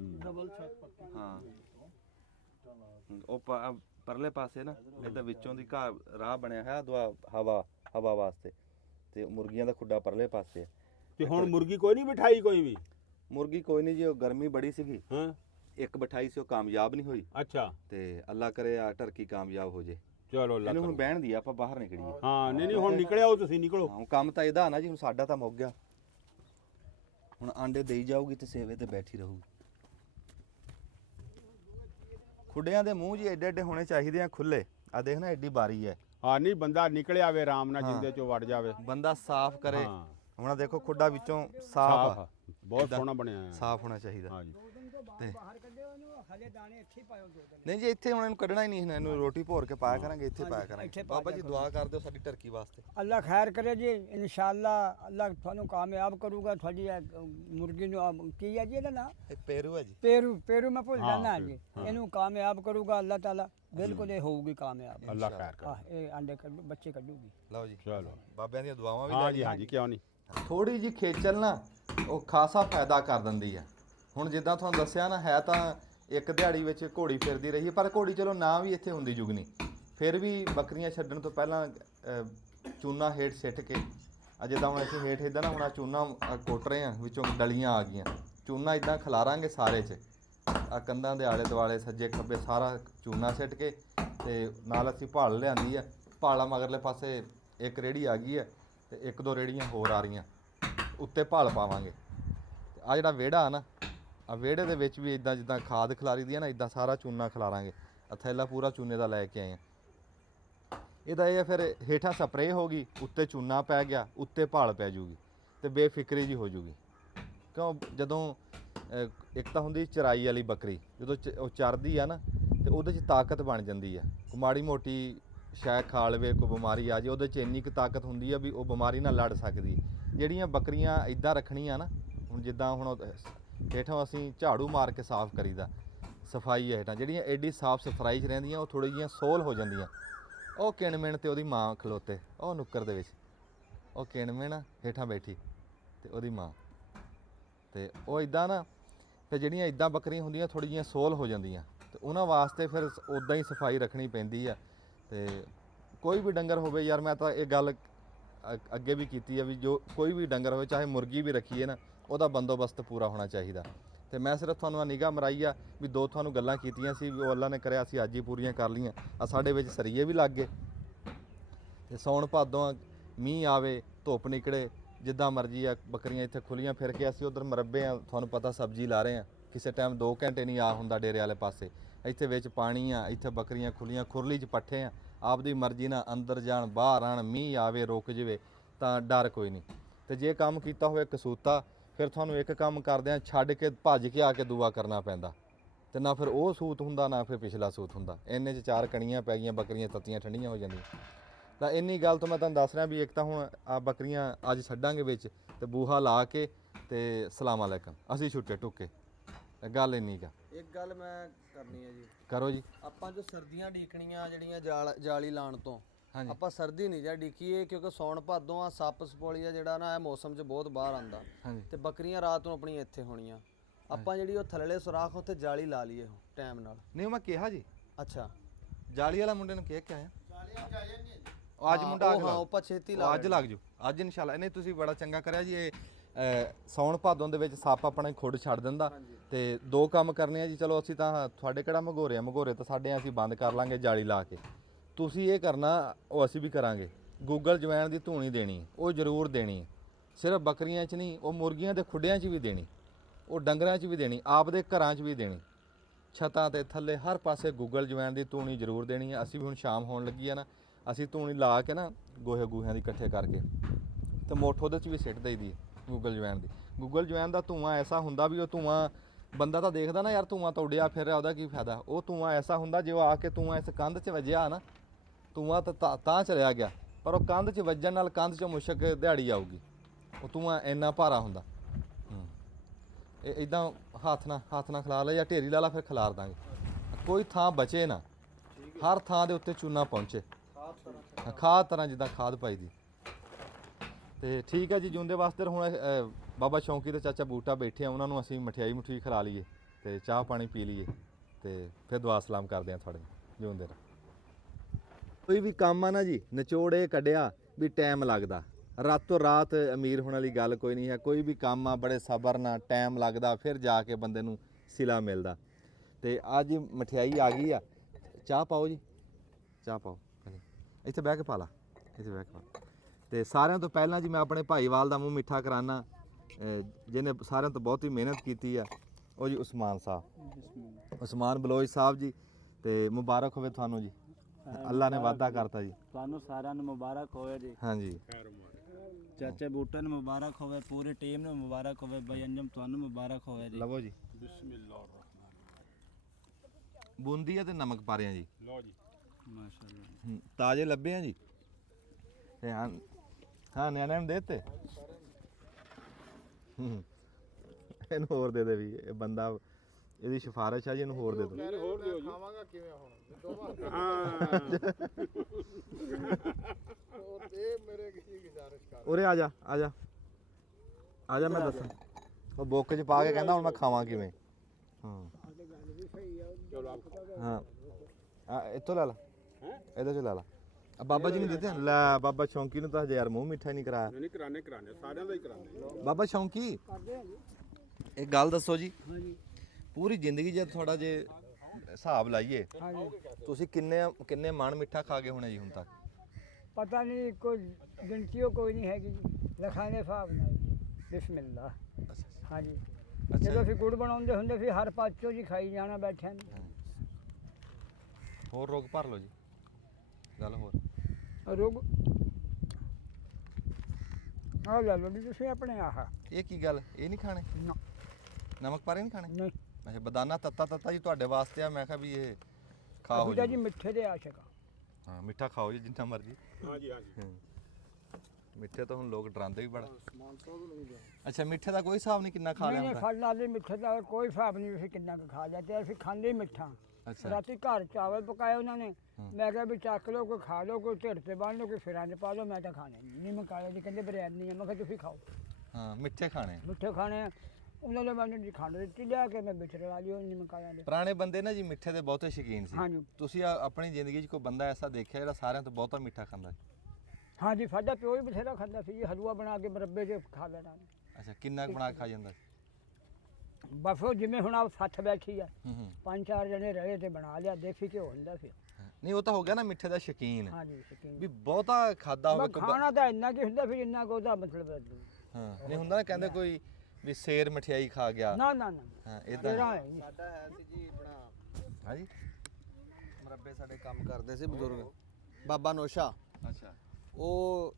ਹਾਂ ਉਹ ਪਰਲੇ ਪਾਸੇ ਨਾ ਇਹਦੇ ਵਿੱਚੋਂ ਦੀ ਘਰ ਰਾਹ ਬਣਿਆ ਹੈ ਦੁਆ ਹਵਾ ਵਾਸਤੇ, ਤੇ ਮੁਰਗੀਆਂ ਦਾ ਖੁੱਡਾ ਪਰਲੇ ਪਾਸੇ। ਤੇ ਹੁਣ ਮੁਰਗੀ ਕੋਈ ਨਹੀਂ ਬਿਠਾਈ ਕੋਈ ਵੀ? ਮੁਰਗੀ ਕੋਈ ਨਹੀਂ ਜੀ, ਉਹ ਗਰਮੀ ਬੜੀ ਸੀਗੀ। ਹਾਂ ਇੱਕ ਬਿਠਾਈ ਸੀ, ਉਹ ਕਾਮਯਾਬ ਨਹੀਂ ਹੋਈ। ਅੱਛਾ ਤੇ ਅੱਲਾ ਕਰੇ ਆ ਟਰਕੀ ਕਾਮਯਾਬ ਹੋ ਜੇ। ਚਲੋ ਲੱਗ ਇਹਨੂੰ ਹੁਣ ਬਹਿਣ ਦੀ ਆਪਾਂ ਬਾਹਰ ਨਿਕਲੀਏ। ਹਾਂ ਨਹੀਂ ਨਹੀਂ ਹੁਣ ਨਿਕਲਿਆ ਉਹ, ਤੁਸੀਂ ਨਿਕਲੋ। ਹਾਂ ਕੰਮ ਤਾਂ ਇਹਦਾ ਨਾ ਜੀ, ਹੁਣ ਸਾਡਾ ਤਾਂ ਮੁੱਕ ਗਿਆ। ਹੁਣ ਆਂਡੇ ਦੇਈ ਜਾਊਗੀ ਤੇ ਸੇਵੇ ਤੇ ਬੈਠੀ ਰਹੂਗੀ। ਖੁੱਡਿਆਂ ਦੇ ਮੂੰਹ ਜੀ ਐਡੇ ਐਡੇ ਹੋਣੇ ਚਾਹੀਦੇ ਆ ਖੁੱਲੇ। ਆ ਦੇਖ ਨਾ ਐਡੀ ਬਾਰੀ ਹੈ। ਹਾਂ ਨਹੀਂ ਬੰਦਾ ਨਿਕਲਿਆ ਆਵੇ ਆਰਾਮ ਨਾਲ, ਜਿੰਦੇ ਚੋਂ ਵੜ ਜਾਵੇ। ਬੰਦਾ ਸਾਫ਼ ਕਰੇ। ਹਾਂ ਹੁਣ ਆਹ ਦੇਖੋ ਖੁੱਡਾ ਵਿੱਚੋਂ ਸਾਫ਼ ਬਹੁਤ ਸੋਹਣਾ ਬਣਿਆ ਹੈ। ਸਾਫ਼ ਹੋਣਾ ਚਾਹੀਦਾ। ਹਾਂ ਜੀ ਤੇ ਹਲੇ ਦਾਣੇ ਇੱਥੇ ਹੀ ਪਾਇਓ 2 ਦਿਨ ਨਹੀਂ ਜੀ ਇੱਥੇ ਹੁਣ ਇਹਨੂੰ ਕੱਢਣਾ ਹੀ ਨਹੀਂ ਹੈ, ਇਹਨੂੰ ਰੋਟੀ ਭੋਰ ਕੇ ਪਾਇਆ ਕਰਾਂਗੇ, ਇੱਥੇ ਪਾਇਆ ਇੱਥੇ ਕਰਾਂਗੇ। ਪਾ ਬਾਬਾ ਦਿਆ ਜੀ ਦੁਆ ਕਰ ਦਿਓ ਸਾਡੀ ਟਰਕੀ ਵਾਸਤੇ। ਅੱਲਾ ਖੈਰ ਕਰੇ ਜੀ ਇਨਸ਼ਾਅੱਲਾ ਅੱਲਾ ਤੁਹਾਨੂੰ ਕਾਮਯਾਬ ਕਰੂਗਾ। ਤੁਹਾਡੀ ਮੁਰਗੀ ਨੂੰ ਕੀ ਹੈ ਜੀ ਇਹਦਾ ਨਾਂ? ਇਹ ਪੇਰੂ ਹੈ ਜੀ। ਪੇਰੂ ਮੈਂ ਭੁੱਲ ਜਾਣਾ ਜੀ। ਇਹਨੂੰ ਕਾਮਯਾਬ ਕਰੂਗਾ ਅੱਲਾ ਤਾਲਾ, ਬਿਲਕੁਲ ਇਹ ਹੋਊਗੀ ਕਾਮਯਾਬ। ਅੱਲਾ ਖੈਰ ਕਰੇ। ਇਹ ਅੰਡੇ ਬੱਚੇ ਕੱਢੂਗੀ। ਲਓ ਜੀ ਚਲੋ ਬਾਬਿਆਂ ਦੀਆਂ ਦੁਆਵਾਂ ਵੀ ਹਾਂ ਜੀ ਹਾਂ ਜੀ, ਕਿਉਂ ਨਹੀਂ। ਥੋੜੀ ਜੀ ਖੇਚਲ ਨਾ ਉਹ ਖਾਸਾ ਫਾਇਦਾ ਕਰ ਦਿੰਦੀ ਆ। ਹੁਣ ਜਿੱਦਾਂ ਤੁਹਾਨੂੰ ਦੱਸਿਆ ਨਾ, ਹੈ ਤਾਂ ਇੱਕ ਦਿਹਾੜੀ ਵਿੱਚ ਘੋੜੀ ਫਿਰਦੀ ਰਹੀ ਹੈ, ਪਰ ਘੋੜੀ ਚਲੋ ਨਾ ਵੀ ਇੱਥੇ ਹੁੰਦੀ ਜੁਗਨੀ, ਫਿਰ ਵੀ ਬੱਕਰੀਆਂ ਛੱਡਣ ਤੋਂ ਪਹਿਲਾਂ ਚੂਨਾ ਹੇਠ ਸਿੱਟ ਕੇ, ਜਿੱਦਾਂ ਹੁਣ ਇੱਥੇ ਹੇਠ ਇੱਦਾਂ ਨਾ ਹੁਣ ਚੂਨਾ ਕੋਟ ਰਹੇ ਆ, ਵਿੱਚੋਂ ਡਲੀਆਂ ਆ ਗਈਆਂ, ਚੂਨਾ ਇਦਾਂ ਖਿਲਾਰਾਂਗੇ ਸਾਰੇ 'ਚ, ਕੰਧਾਂ ਦੇ ਆਲੇ ਦੁਆਲੇ ਸੱਜੇ ਖੱਬੇ ਸਾਰਾ ਚੂਨਾ ਸਿੱਟ ਕੇ, ਤੇ ਨਾਲ ਅਸੀਂ ਭਾਲ ਲਿਆਂਦੀ ਆ। ਭਾਲਾ ਮਗਰਲੇ ਪਾਸੇ ਇੱਕ ਰੇੜੀ ਆ ਗਈ ਹੈ, ਤੇ 1-2 ਰੇੜੀਆਂ ਹੋਰ ਆ ਰਹੀਆਂ, ਉੱਤੇ ਭਾਲ ਪਾਵਾਂਗੇ। ਆ ਜਿਹੜਾ ਵਿਹੜਾ ਨਾ, ਆ ਵਿਹੜੇ ਦੇ ਵਿੱਚ ਵੀ ਇਦਾਂ ਜਿੱਦਾਂ ਖਾਦ ਖਿਲਾਰੀ ਦੀ ਹੈ ਨਾ, ਇਦਾਂ ਸਾਰਾ ਚੂਨਾ ਖਿਲਾਰਾਂਗੇ। ਥੈਲਾ ਪੂਰਾ ਚੂਨੇ ਦਾ ਲੈ ਕੇ ਆਏ ਆ। ਇਹਦਾ ਇਹ ਫਿਰ ਹੇਠਾਂ ਸਪਰੇਅ ਹੋ ਗਈ, ਉੱਤੇ ਚੂਨਾ ਪੈ ਗਿਆ, ਉੱਤੇ ਭਾਲ ਪੈ ਜੂਗੀ, ਤੇ ਬੇਫਿਕਰੀ ਜੀ ਹੋ ਜੂਗੀ। ਕਿਉਂ ਜਦੋਂ ਇੱਕ ਤਾਂ ਹੁੰਦੀ ਚਰਾਈ ਵਾਲੀ ਬੱਕਰੀ, ਜਦੋਂ ਉਹ ਚਰਦੀ ਆ ਨਾ, ਤੇ ਉਹਦੇ 'ਚ ਤਾਕਤ ਬਣ ਜਾਂਦੀ ਆ। ਮਾੜੀ ਮੋਟੀ ਸ਼ਾਇਦ ਖਾ ਲਵੇ, ਕੋਈ ਬਿਮਾਰੀ ਆ ਜੇ, ਉਹਦੇ 'ਚ ਇੰਨੀ ਕੁ ਤਾਕਤ ਹੁੰਦੀ ਆ ਵੀ ਉਹ ਬਿਮਾਰੀ ਨਾਲ ਲੜ ਸਕਦੀ। ਜਿਹੜੀਆਂ ਬੱਕਰੀਆਂ ਇਦਾਂ ਰੱਖਣੀਆਂ ਨਾ, ਹੁਣ ਜਿੱਦਾਂ ਹੁਣ ਹੇਠੋਂ ਅਸੀਂ ਝਾੜੂ ਮਾਰ ਕੇ ਸਾਫ਼ ਕਰੀਦਾ, ਸਫਾਈ ਹੈ ਹੇਠਾਂ, ਜਿਹੜੀਆਂ ਐਡੀ ਸਾਫ਼ ਸਫਾਈ 'ਚ ਰਹਿੰਦੀਆਂ ਉਹ ਥੋੜ੍ਹੀ ਜਿਹੀਆਂ ਸੋਲ ਹੋ ਜਾਂਦੀਆਂ। ਉਹ ਕਿਣਮਿਣ ਤੇ ਉਹਦੀ ਮਾਂ ਖਲੋਤੇ ਉਹ ਨੁੱਕਰ ਦੇ ਵਿੱਚ, ਉਹ ਕਿਣਮਿਣ ਹੇਠਾਂ ਬੈਠੀ ਤੇ ਉਹਦੀ ਮਾਂ, ਤੇ ਉਹ ਇਦਾਂ ਨਾ, ਤੇ ਜਿਹੜੀਆਂ ਇਦਾਂ ਬੱਕਰੀਆਂ ਹੁੰਦੀਆਂ ਥੋੜ੍ਹੀ ਜਿਹੀਆਂ ਸੋਲ ਹੋ ਜਾਂਦੀਆਂ, ਤੇ ਉਹਨਾਂ ਵਾਸਤੇ ਫਿਰ ਉੱਦਾਂ ਹੀ ਸਫਾਈ ਰੱਖਣੀ ਪੈਂਦੀ ਆ। ਤੇ ਕੋਈ ਵੀ ਡੰਗਰ ਹੋਵੇ ਯਾਰ, ਮੈਂ ਤਾਂ ਇਹ ਗੱਲ ਅੱਗੇ ਵੀ ਕੀਤੀ ਆ ਵੀ ਜੋ ਕੋਈ ਵੀ ਡੰਗਰ ਹੋਵੇ, ਚਾਹੇ ਮੁਰਗੀ ਵੀ ਰੱਖੀਏ ਨਾ, ਉਹਦਾ ਬੰਦੋਬਸਤ ਪੂਰਾ ਹੋਣਾ ਚਾਹੀਦਾ। ਤੇ ਮੈਂ ਸਿਰਫ ਤੁਹਾਨੂੰ ਨਿਗਾਹ ਮਰਾਈ ਆ ਵੀ 2 ਤੁਹਾਨੂੰ ਗੱਲਾਂ ਕੀਤੀਆਂ ਸੀ, ਵੀ ਉਹ ਅੱਲਾ ਨੇ ਕਰਿਆ ਅਸੀਂ ਅੱਜ ਹੀ ਪੂਰੀਆਂ ਕਰ ਲਈਆਂ। ਆ ਸਾਡੇ ਵਿੱਚ ਸਰੀਏ ਵੀ ਲੱਗ ਗਏ, ਤੇ ਸੌਣ ਭਾਦੋਂ ਮੀਂਹ ਆਵੇ, ਧੁੱਪ ਨਿਕਲੇ, ਜਿੱਦਾਂ ਮਰਜ਼ੀ ਆ, ਬੱਕਰੀਆਂ ਇੱਥੇ ਖੁੱਲੀਆਂ ਫਿਰ ਕੇ, ਅਸੀਂ ਉਧਰ ਮਰੱਬੇ ਆ, ਤੁਹਾਨੂੰ ਪਤਾ ਸਬਜ਼ੀ ਲਾ ਰਹੇ ਆ, ਕਿਸੇ ਟਾਈਮ 2 ਘੰਟੇ ਨਹੀਂ ਆ ਹੁੰਦਾ ਡੇਰੇ ਵਾਲੇ ਪਾਸੇ। ਇੱਥੇ ਵਿੱਚ ਪਾਣੀ ਆ, ਇੱਥੇ ਬੱਕਰੀਆਂ ਖੁੱਲੀਆਂ, ਖੁਰਲੀ 'ਚ ਪੱਠੇ ਆ, ਆਪਦੀ ਮਰਜ਼ੀ ਨਾਲ ਅੰਦਰ ਜਾਣ ਬਾਹਰ ਆਣ, ਮੀਂਹ ਆਵੇ ਰੁਕ ਜਾਵੇ ਤਾਂ ਡਰ ਕੋਈ ਨਹੀਂ। ਤੇ ਜੇ ਕੰਮ ਕੀਤਾ ਹੋਵੇ ਕਸੂਤਾ, ਫਿਰ ਤੁਹਾਨੂੰ ਇੱਕ ਕੰਮ ਕਰਦਿਆਂ ਛੱਡ ਕੇ ਭੱਜ ਕੇ ਆ ਕੇ ਦੁਆ ਕਰਨਾ ਪੈਂਦਾ, ਤੇ ਨਾ ਫਿਰ ਉਹ ਸੂਤ ਹੁੰਦਾ ਨਾ ਫਿਰ ਪਿਛਲਾ ਸੂਤ ਹੁੰਦਾ। ਇੰਨੇ 'ਚ 4 ਕਣੀਆਂ ਪੈ ਗਈਆਂ, ਬੱਕਰੀਆਂ ਤੱਤੀਆਂ ਠੰਡੀਆਂ ਹੋ ਜਾਂਦੀਆਂ। ਤਾਂ ਇੰਨੀ ਗੱਲ ਤੋਂ ਮੈਂ ਤੁਹਾਨੂੰ ਦੱਸ ਰਿਹਾ ਵੀ ਇੱਕ ਤਾਂ ਹੁਣ ਆ ਬੱਕਰੀਆਂ ਅੱਜ ਛੱਡਾਂਗੇ ਵਿੱਚ, ਤੇ ਬੂਹਾ ਲਾ ਕੇ ਤੇ ਸਲਾਮ ਅਲੈਕਮ, ਅਸੀਂ ਛੁੱਟੇ ਟੁੱਕੇ, ਗੱਲ ਇੰਨੀ ਕਾ। ਇੱਕ ਗੱਲ ਮੈਂ ਕਰਨੀ ਹੈ ਜੀ, ਕਰੋ ਜੀ। ਆਪਾਂ ਜੋ ਸਰਦੀਆਂ ਢੀਕਣੀਆਂ ਜਿਹੜੀਆਂ ਜਾਲੀ ਲਾਉਣ ਤੋਂ, ਹਾਂਜੀ। ਆਪਾਂ ਸਰਦੀ ਨਹੀਂ ਜਾਂ ਢੀਕੀਏ, ਕਿਉਂਕਿ ਸੌਣ ਭਾਦੋਂ ਆ ਸੱਪ ਸਪੋਲੀਆ ਜਿਹੜਾ ਨਾ ਇਹ ਮੌਸਮ 'ਚ ਬਹੁਤ ਬਾਹਰ ਆਉਂਦਾ, ਹਾਂਜੀ। ਤੇ ਬੱਕਰੀਆਂ ਰਾਤ ਨੂੰ ਆਪਣੀਆਂ ਇੱਥੇ ਹੋਣੀਆਂ। ਆਪਾਂ ਜਿਹੜੀ ਉਹ ਥੱਲੜੇ ਸੁਰਾਖ ਉੱਥੇ ਜਾਲੀ ਲਾ ਲਈਏ ਟਾਈਮ ਨਾਲ। ਨਹੀਂ ਉਹ ਮੈਂ ਕਿਹਾ ਜੀ, ਅੱਛਾ, ਜਾਲੀ ਵਾਲਾ ਮੁੰਡੇ ਨੂੰ ਕਿਹਾ ਆਇਆ, ਉਹ ਅੱਜ ਮੁੰਡਾ ਹਾਂ ਆਪਾਂ ਛੇਤੀ ਲਾ ਅੱਜ ਲੱਗ ਜੂ, ਅੱਜ ਇਨਸ਼ਾਅੱਲਾ। ਨਹੀਂ ਤੁਸੀਂ ਬੜਾ ਚੰਗਾ ਕਰਿਆ ਜੀ। ਇਹ ਸੌਣ ਭਾਦੋਂ ਦੇ ਵਿੱਚ ਸੱਪ ਆਪਣਾ ਖੁੱਡ ਛੱਡ ਦਿੰਦਾ, ਤੇ 2 ਕੰਮ ਕਰਨੇ ਆ ਜੀ। ਚਲੋ ਅਸੀਂ ਤਾਂ ਤੁਹਾਡੇ ਕਿਹੜਾ ਮਗੋਰੇ ਆ, ਮਗੋਰੇ ਤਾਂ ਸਾਡੇ ਅਸੀਂ ਬੰਦ ਕਰ ਲਾਂਗੇ ਜਾਲੀ ਲਾ ਕੇ। ਤੁਸੀਂ ਇਹ ਕਰਨਾ, ਉਹ ਅਸੀਂ ਵੀ ਕਰਾਂਗੇ। ਗੂਗਲ ਜਵੈਣ ਦੀ ਧੂਣੀ ਦੇਣੀ, ਉਹ ਜ਼ਰੂਰ ਦੇਣੀ, ਸਿਰਫ ਬੱਕਰੀਆਂ 'ਚ ਨਹੀਂ, ਉਹ ਮੁਰਗੀਆਂ ਦੇ ਖੁੱਡਿਆਂ 'ਚ ਵੀ ਦੇਣੀ, ਉਹ ਡੰਗਰਾਂ 'ਚ ਵੀ ਦੇਣੀ, ਆਪਦੇ ਘਰਾਂ 'ਚ ਵੀ ਦੇਣੀ, ਛੱਤਾਂ ਤੇ ਥੱਲੇ ਹਰ ਪਾਸੇ ਗੂਗਲ ਜਵੈਣ ਦੀ ਧੂਣੀ ਜ਼ਰੂਰ ਦੇਣੀ ਹੈ। ਅਸੀਂ ਵੀ ਹੁਣ ਸ਼ਾਮ ਹੋਣ ਲੱਗੀ ਆ ਨਾ, ਅਸੀਂ ਧੂਣੀ ਲਾ ਕੇ ਨਾ ਗੋਹਿਆਂ ਦੀ ਇਕੱਠੇ ਕਰਕੇ, ਤੇ ਮੋਠ ਉਹਦੇ 'ਚ ਵੀ ਸਿੱਟ ਦਈਦੀ ਗੂਗਲ ਜਵੈਣ ਦੀ। ਗੂਗਲ ਜਵੈਣ ਦਾ ਧੂੰਆਂ ਐਸਾ ਹੁੰਦਾ ਵੀ ਉਹ ਧੂੰਆਂ ਬੰਦਾ ਤਾਂ ਦੇਖਦਾ ਨਾ ਯਾਰ ਧੂੰਆਂ ਤਾਂ ਉੱਡਿਆ ਫਿਰ ਰਿਹਾ, ਉਹਦਾ ਕੀ ਫਾਇਦਾ। ਉਹ ਧੂੰਆਂ ਐਸਾ ਹੁੰਦਾ ਜੇ ਉਹ ਆ ਕੇ ਧੂੰਆਂ ਇਸ ਕੰਧ 'ਚ ਵੱਜਿਆ ਨਾ, ਧੂੰਆਂ ਤਾਂ ਚਲਿਆ ਗਿਆ, ਪਰ ਉਹ ਕੰਧ 'ਚ ਵੱਜਣ ਨਾਲ ਕੰਧ 'ਚੋਂ ਮੁਸ਼ਕ ਦਿਹਾੜੀ ਆਊਗੀ। ਉਹ ਧੂੰਆਂ ਇੰਨਾ ਭਾਰਾ ਹੁੰਦਾ। ਇਹ ਇਦਾਂ ਹੱਥ ਨਾਲ ਖਿਲਾਰ ਲੈ ਜਾਂ ਢੇਰੀ ਲਾ ਲਾ, ਫਿਰ ਖਿਲਾਰ ਦਾਂਗੇ, ਕੋਈ ਥਾਂ ਬਚੇ ਨਾ, ਹਰ ਥਾਂ ਦੇ ਉੱਤੇ ਚੂਨਾ ਪਹੁੰਚੇ, ਖਾਦ ਤਰ੍ਹਾਂ ਜਿੱਦਾਂ ਖਾਦ ਪਾਈ ਦੀ। ਤੇ ਠੀਕ ਹੈ ਜੀ, ਜਿਉਂਦੇ ਵਾਸਤੇ। ਹੁਣ ਬਾਬਾ ਸ਼ੌਂਕੀ ਤੇ ਚਾਚਾ ਬੂਟਾ ਬੈਠੇ ਆ, ਉਹਨਾਂ ਨੂੰ ਅਸੀਂ ਮਠਿਆਈ ਖਿਲਾ ਲਈਏ, ਤੇ ਚਾਹ ਪਾਣੀ ਪੀ ਲਈਏ, ਤੇ ਫਿਰ ਦੁਆ ਸਲਾਮ ਕਰਦੇ ਆ ਤੁਹਾਡੇ ਜਿਉਂਦੇ ਰਹੋ। ਕੋਈ ਵੀ ਕੰਮ ਆ ਨਾ ਜੀ, ਨਿਚੋੜ ਇਹ ਕੱਢਿਆ ਵੀ ਟਾਈਮ ਲੱਗਦਾ, ਰਾਤੋਂ ਰਾਤ ਅਮੀਰ ਹੋਣ ਵਾਲੀ ਗੱਲ ਕੋਈ ਨਹੀਂ ਹੈ। ਕੋਈ ਵੀ ਕੰਮ ਆ ਬੜੇ ਸਬਰ ਨਾਲ ਟਾਈਮ ਲੱਗਦਾ, ਫਿਰ ਜਾ ਕੇ ਬੰਦੇ ਨੂੰ ਸਿਲਾ ਮਿਲਦਾ। ਤੇ ਅੱਜ ਮਠਿਆਈ ਆ ਗਈ ਆ, ਚਾਹ ਪਾਓ ਜੀ, ਚਾਹ ਪਾਓ, ਇੱਥੇ ਬਹਿ ਕੇ ਪਾ ਲਾ, ਇੱਥੇ ਬਹਿ ਕੇ ਪਾ। ਤੇ ਸਾਰਿਆਂ ਤੋਂ ਪਹਿਲਾਂ ਜੀ ਮੈਂ ਆਪਣੇ ਭਾਈਵਾਲ ਦਾ ਮੂੰਹ ਮਿੱਠਾ ਕਰਾਨਾ, ਜਿਹਨੇ ਸਾਰਿਆਂ ਤੋਂ ਬਹੁਤੀ ਮਿਹਨਤ ਕੀਤੀ ਆ, ਉਹ ਜੀ ਉਸਮਾਨ ਸਾਹਿਬ, ਉਸਮਾਨ ਬਲੋਚ ਸਾਹਿਬ ਜੀ। ਤੇ ਮੁਬਾਰਕ ਹੋਵੇ ਤੁਹਾਨੂੰ ਜੀ, ਅੱਲਾ ਨੇ ਵਾਅਦਾ ਕਰਤਾ ਜੀ, ਤੁਹਾਨੂੰ ਸਾਰਿਆਂ ਨੂੰ ਮੁਬਾਰਕ ਹੋਵੇ ਜੀ। ਹਾਂਜੀ, ਚਾਚੇ ਬੂਟੇ ਨੂੰ ਮੁਬਾਰਕ ਹੋਵੇ, ਪੂਰੀ ਟੀਮ ਨੂੰ ਮੁਬਾਰਕ ਹੋਵੇ, ਬਾਈ ਅੰਜਮ ਤੁਹਾਨੂੰ ਮੁਬਾਰਕ ਹੋਵੇ ਜੀ। ਲਵੋ ਜੀ। ਬੂੰਦੀ ਆ ਤੇ ਨਮਕ ਪਾ ਰਹੇ ਆ ਜੀ ਲਓ ਜੀ माशाल्लाह ਤਾਜ਼ੇ ਲੱਭੇ ਆ ਜੀ ਤੇ ਹਾਂ ਨਿਆਣਿਆਂ ਨੂੰ ਦੇ ਦਿੱਤੇ ਇਹਨੂੰ ਹੋਰ ਦੇ ਦੇ ਵੀ ਇਹ ਬੰਦਾ ਇਹਦੀ ਸਿਫਾਰਿਸ਼ ਆ ਜੀ ਇਹਨੂੰ ਹੋਰ ਦੇ ਦਿਓ ਹੋਰ ਦਿਓ ਜੀ ਖਾਵਾਂਗਾ ਕਿਵੇਂ ਹੁਣ ਦੋਵਾਂ ਹਾਂ ਉਹ ਤੇ ਮੇਰੇ ਕੀ ਗੁਜ਼ਾਰਿਸ਼ ਕਰ ਉਰੇ ਆ ਜਾ ਆ ਜਾ ਆ ਜਾ ਮੈਂ ਦੱਸਾਂ ਉਹ ਬੁੱਕ 'ਚ ਪਾ ਕੇ ਕਹਿੰਦਾ ਹੁਣ ਮੈਂ ਖਾਵਾਂ ਕਿਵੇਂ ਹਾਂ ਚਲੋ ਆਪ ਹਾਂ ਆ ਇੱਥੋਂ ਲੈ ਲਾ ਇਹਦੇ 'ਚ ਲੈ ਲਾ ਆ ਬਾਬਾ ਜੀ ਨੂੰ ਦਿੱਤੇ ਆ? ਲੈ ਬਾਬਾ ਸ਼ੌਂਕੀ ਨੂੰ ਤਾਂ ਹਜੇ ਯਾਰ ਮੂੰਹ ਮਿੱਠਾ ਨਹੀਂ ਕਰਾਇਆ ਨਹੀਂ ਕਰਾਣੇ ਸਾਰਿਆਂ ਦਾ ਹੀ ਕਰਾਣੇ ਬਾਬਾ ਸ਼ੌਂਕੀ ਇੱਕ ਗੱਲ ਦੱਸੋ ਜੀ ਪੂਰੀ ਜ਼ਿੰਦਗੀ ਜੇ ਥੋੜਾ ਜੇ ਹਿਸਾਬ ਲਾਈਏ ਤੁਸੀਂ ਕਿੰਨੇ ਮਣ ਮਿੱਠਾ ਖਾ ਗਏ ਹੋਣੇ ਜੀ ਹੁਣ ਤੱਕ ਪਤਾ ਨਹੀਂ ਕੋਈ ਗਿਣਤੀ ਕੋਈ ਨਹੀਂ ਹੈਗੀ ਜੀ ਲਖਾਣੇ ਹਿਸਾਬ ਨਾਲ ਜੀ। ਬਿਸਮਿਲ੍ਲਾ ਹਾਂਜੀ ਜਦੋਂ ਅਸੀਂ ਗੁੜ ਬਣਾਉਂਦੇ ਹੁੰਦੇ ਸੀ ਹਰ ਪਾਚੋ ਜੀ ਖਾਈ ਜਾਣਾ ਬੈਠਿਆਂ ਨੇ ਹੋਰ ਰੋਗ ਭਰ ਲਓ ਜੀ ਗੱਲ ਹੋਰ ਰੋਗ ਆ ਲੈ ਲਓ ਜੀ ਤੁਸੀਂ ਆਪਣੇ ਆਹ ਇਹ ਕੀ ਗੱਲ ਇਹ ਨਹੀਂ ਖਾਣੇ ਨਾ। ਨਮਕ ਪਾਰੇ ਨਹੀਂ ਖਾਣੇ ਨਹੀਂ ਅੱਛਾ ਬਦਾਨਾ ਤੱਤਾ ਜੀ ਤੁਹਾਡੇ ਵਾਸਤੇ ਆ ਮੈਂ ਕਿਹਾ ਵੀ ਇਹ ਖਾ ਹੋ ਅਸੀਂ ਤਾਂ ਜੀ ਜੀ ਮਿੱਠੇ ਦੇ ਆਸ਼ਕ ਆ ਹਾਂ ਮਿੱਠਾ ਖਾਓ ਜੀ ਜਿੰਨਾ ਮਰਜ਼ੀ ਹਾਂਜੀ ਹਾਂਜੀ ਮਿੱਠੇ ਤਾਂ ਹੁਣ ਲੋਕ ਡਰਾਉਂਦੇ ਵੀ ਬੜਾ ਅੱਛਾ ਮਿੱਠੇ ਦਾ ਕੋਈ ਹਿਸਾਬ ਨਹੀਂ ਕਿੰਨਾ ਖਾ ਲਿਆ ਨਹੀਂ ਹੁੰਦਾ ਫਲ ਨਾਲ ਮਿੱਠੇ ਦਾ ਕੋਈ ਹਿਸਾਬ ਨਹੀਂ ਅਸੀਂ ਕਿੰਨਾ ਕੁ ਖਾ ਲਿਆ ਤੇ ਅਸੀਂ ਖਾਂਦੇ ਹੀ ਮਿੱਠਾ ਅੱਛਾ ਰਾਤੀ ਘਰ ਚਾਵਲ ਪਕਾਏ ਉਹਨਾਂ ਨੇ ਮੈਂ ਕਿਹਾ ਵੀ ਚੱਕ ਲਓ ਕੋਈ ਖਾ ਲਓ ਕੋਈ ਢਿੱਡ ਤੇ ਬੰਨ ਲਓ ਕੋਈ ਸਿਰਾਂ 'ਚ ਪਾ ਲਓ ਮੈਂ ਤਾਂ ਖਾਣੇ ਨਹੀਂ ਮੈਂ ਕਾਇਆ ਜੀ ਕਹਿੰਦੇ ਬਿਰਿਆਨੀ ਆ ਮੈਂ ਕਿਹਾ ਤੁਸੀਂ ਖਾਓ ਹਾਂ ਮਿੱਠੇ ਖਾਣੇ ਮਿੱਠੇ ਖਾਣੇ ਆ। ਉਹਨਾਂ ਨੇ ਮੈਨੂੰ ਜੀ ਖੰਡ ਦਿੱਤੀ ਲਿਆ ਕੇ ਮੈਂ ਵਿੱਚ ਰਲਾ ਲਈ ਉਹ ਨਹੀਂ ਮਕਾਇਆ ਦੇ ਪੁਰਾਣੇ ਬੰਦੇ ਨਾ ਜੀ ਮਿੱਠੇ ਦੇ ਬਹੁਤੇ ਸ਼ੌਕੀਨ ਸੀ ਹਾਂਜੀ ਤੁਸੀਂ ਆਪਣੀ ਜ਼ਿੰਦਗੀ 'ਚ ਕੋਈ ਬੰਦਾ ਐਸਾ ਦੇਖਿਆ ਜਿਹੜਾ ਸਾਰਿਆਂ ਤੋਂ ਬਹੁਤਾ ਮਿੱਠਾ ਖਾਂਦਾ ਸੀ? ਹਾਂਜੀ ਸਾਡਾ ਪਿਓ ਹੀ ਬਥੇਰਾ ਖਾਂਦਾ ਸੀ ਜੀ ਹਲਵਾ ਬਣਾ ਕੇ ਮੁਰੱਬੇ 'ਚ ਖਾ ਲੈਣਾ ਅੱਛਾ ਕਿੰਨਾ ਕੁ ਬਣਾ ਕੇ ਖਾ ਜਾਂਦਾ ਸੀ ਬਸ ਉਹ ਜਿਵੇਂ ਹੁਣ ਆ ਸੱਥ ਬੈਠੀ ਆ ਹੂੰ 5-4 ਜਣੇ ਰਹੇ ਤੇ ਬਣਾ ਲਿਆ ਦੇਸੀ ਘਿਓ ਹੁੰਦਾ ਸੀ ਨਹੀਂ ਉਹ ਤਾਂ ਹੋ ਗਿਆ ਨਾ ਮਿੱਠੇ ਦਾ ਸ਼ੌਕੀਨ ਹਾਂਜੀ ਸ਼ਕੀਨ ਵੀ ਬਹੁਤਾ ਖਾਦਾ ਹੋਵੇ ਕੋਈ ਖਾਣਾ ਤਾਂ ਇੰਨਾ ਕੀ ਹੁੰਦਾ ਫਿਰ ਇੰਨਾ ਕੁ ਉਹਦਾ ਮਤਲਬ ਹਾਂ ਨਹੀਂ ਹੁੰਦਾ ਨਾ ਕਹਿੰਦੇ ਕੋਈ ਵੀ ਸ਼ੇਰ ਮਠਿਆਈ ਖਾ ਗਿਆ ਨਾ ਨਾ ਨਾ ਹਾਂ ਤੇਰਾ ਇਦਾਂ ਹੈ ਨਹੀਂ ਸਾਡਾ ਹੈ ਸੀ ਜੀ ਆਪਣਾ ਹਾਂਜੀ ਮੁਰੱਬੇ ਸਾਡੇ ਕੰਮ ਕਰਦੇ ਸੀ ਬਜ਼ੁਰਗ ਬਾਬਾ ਨੋਸ਼ਾ ਅੱਛਾ ਉਹ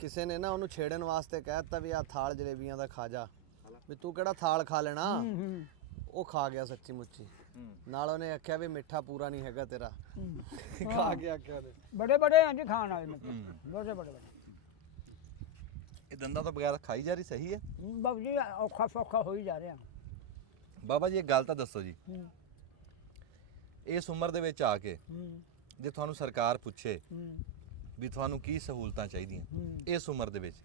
ਕਿਸੇ ਨੇ ਨਾ ਉਹਨੂੰ ਛੇੜਨ ਵਾਸਤੇ ਕਹਿ ਦਿੱਤਾ ਵੀ ਆ ਥਾਲ ਜਲੇਬੀਆਂ ਦਾ ਖਾ ਜਾ ਵੀ ਤੂੰ ਕਿਹੜਾ ਥਾਲ ਖਾ ਲੈਣਾ ਉਹ ਖਾ ਗਿਆ ਸੱਚੀ ਮੁੱਚੀ ਨਾਲ ਉਹਨੇ ਆਖਿਆ ਵੀ ਮਿੱਠਾ ਪੂਰਾ ਨਹੀਂ ਹੈਗਾ ਤੇਰਾ ਖਾ ਕੇ ਆਖਿਆ ਤੇ ਬੜੇ ਬੜੇ ਹਾਂ ਜੀ ਖਾਣ ਵਾਲੇ ਮਤਲਬ ਬੜੇ ਬੜੇ ਇਹ ਦੰਦਾਂ ਤੋਂ ਬਗੈਰ ਖਾਈ ਜਾ ਰਹੀ ਸਹੀ ਹੈ ਬਾਬੂ ਜੀ ਔਖਾ ਸੌਖਾ ਹੋ ਹੀ ਜਾ ਰਿਹਾ ਬਾਬਾ ਜੀ ਇੱਕ ਗੱਲ ਤਾਂ ਦੱਸੋ ਜੀ ਇਸ ਉਮਰ ਦੇ ਵਿੱਚ ਆ ਕੇ ਜੇ ਤੁਹਾਨੂੰ ਸਰਕਾਰ ਪੁੱਛੇ ਵੀ ਤੁਹਾਨੂੰ ਕੀ ਸਹੂਲਤਾਂ ਚਾਹੀਦੀਆਂ ਇਸ ਉਮਰ ਦੇ ਵਿੱਚ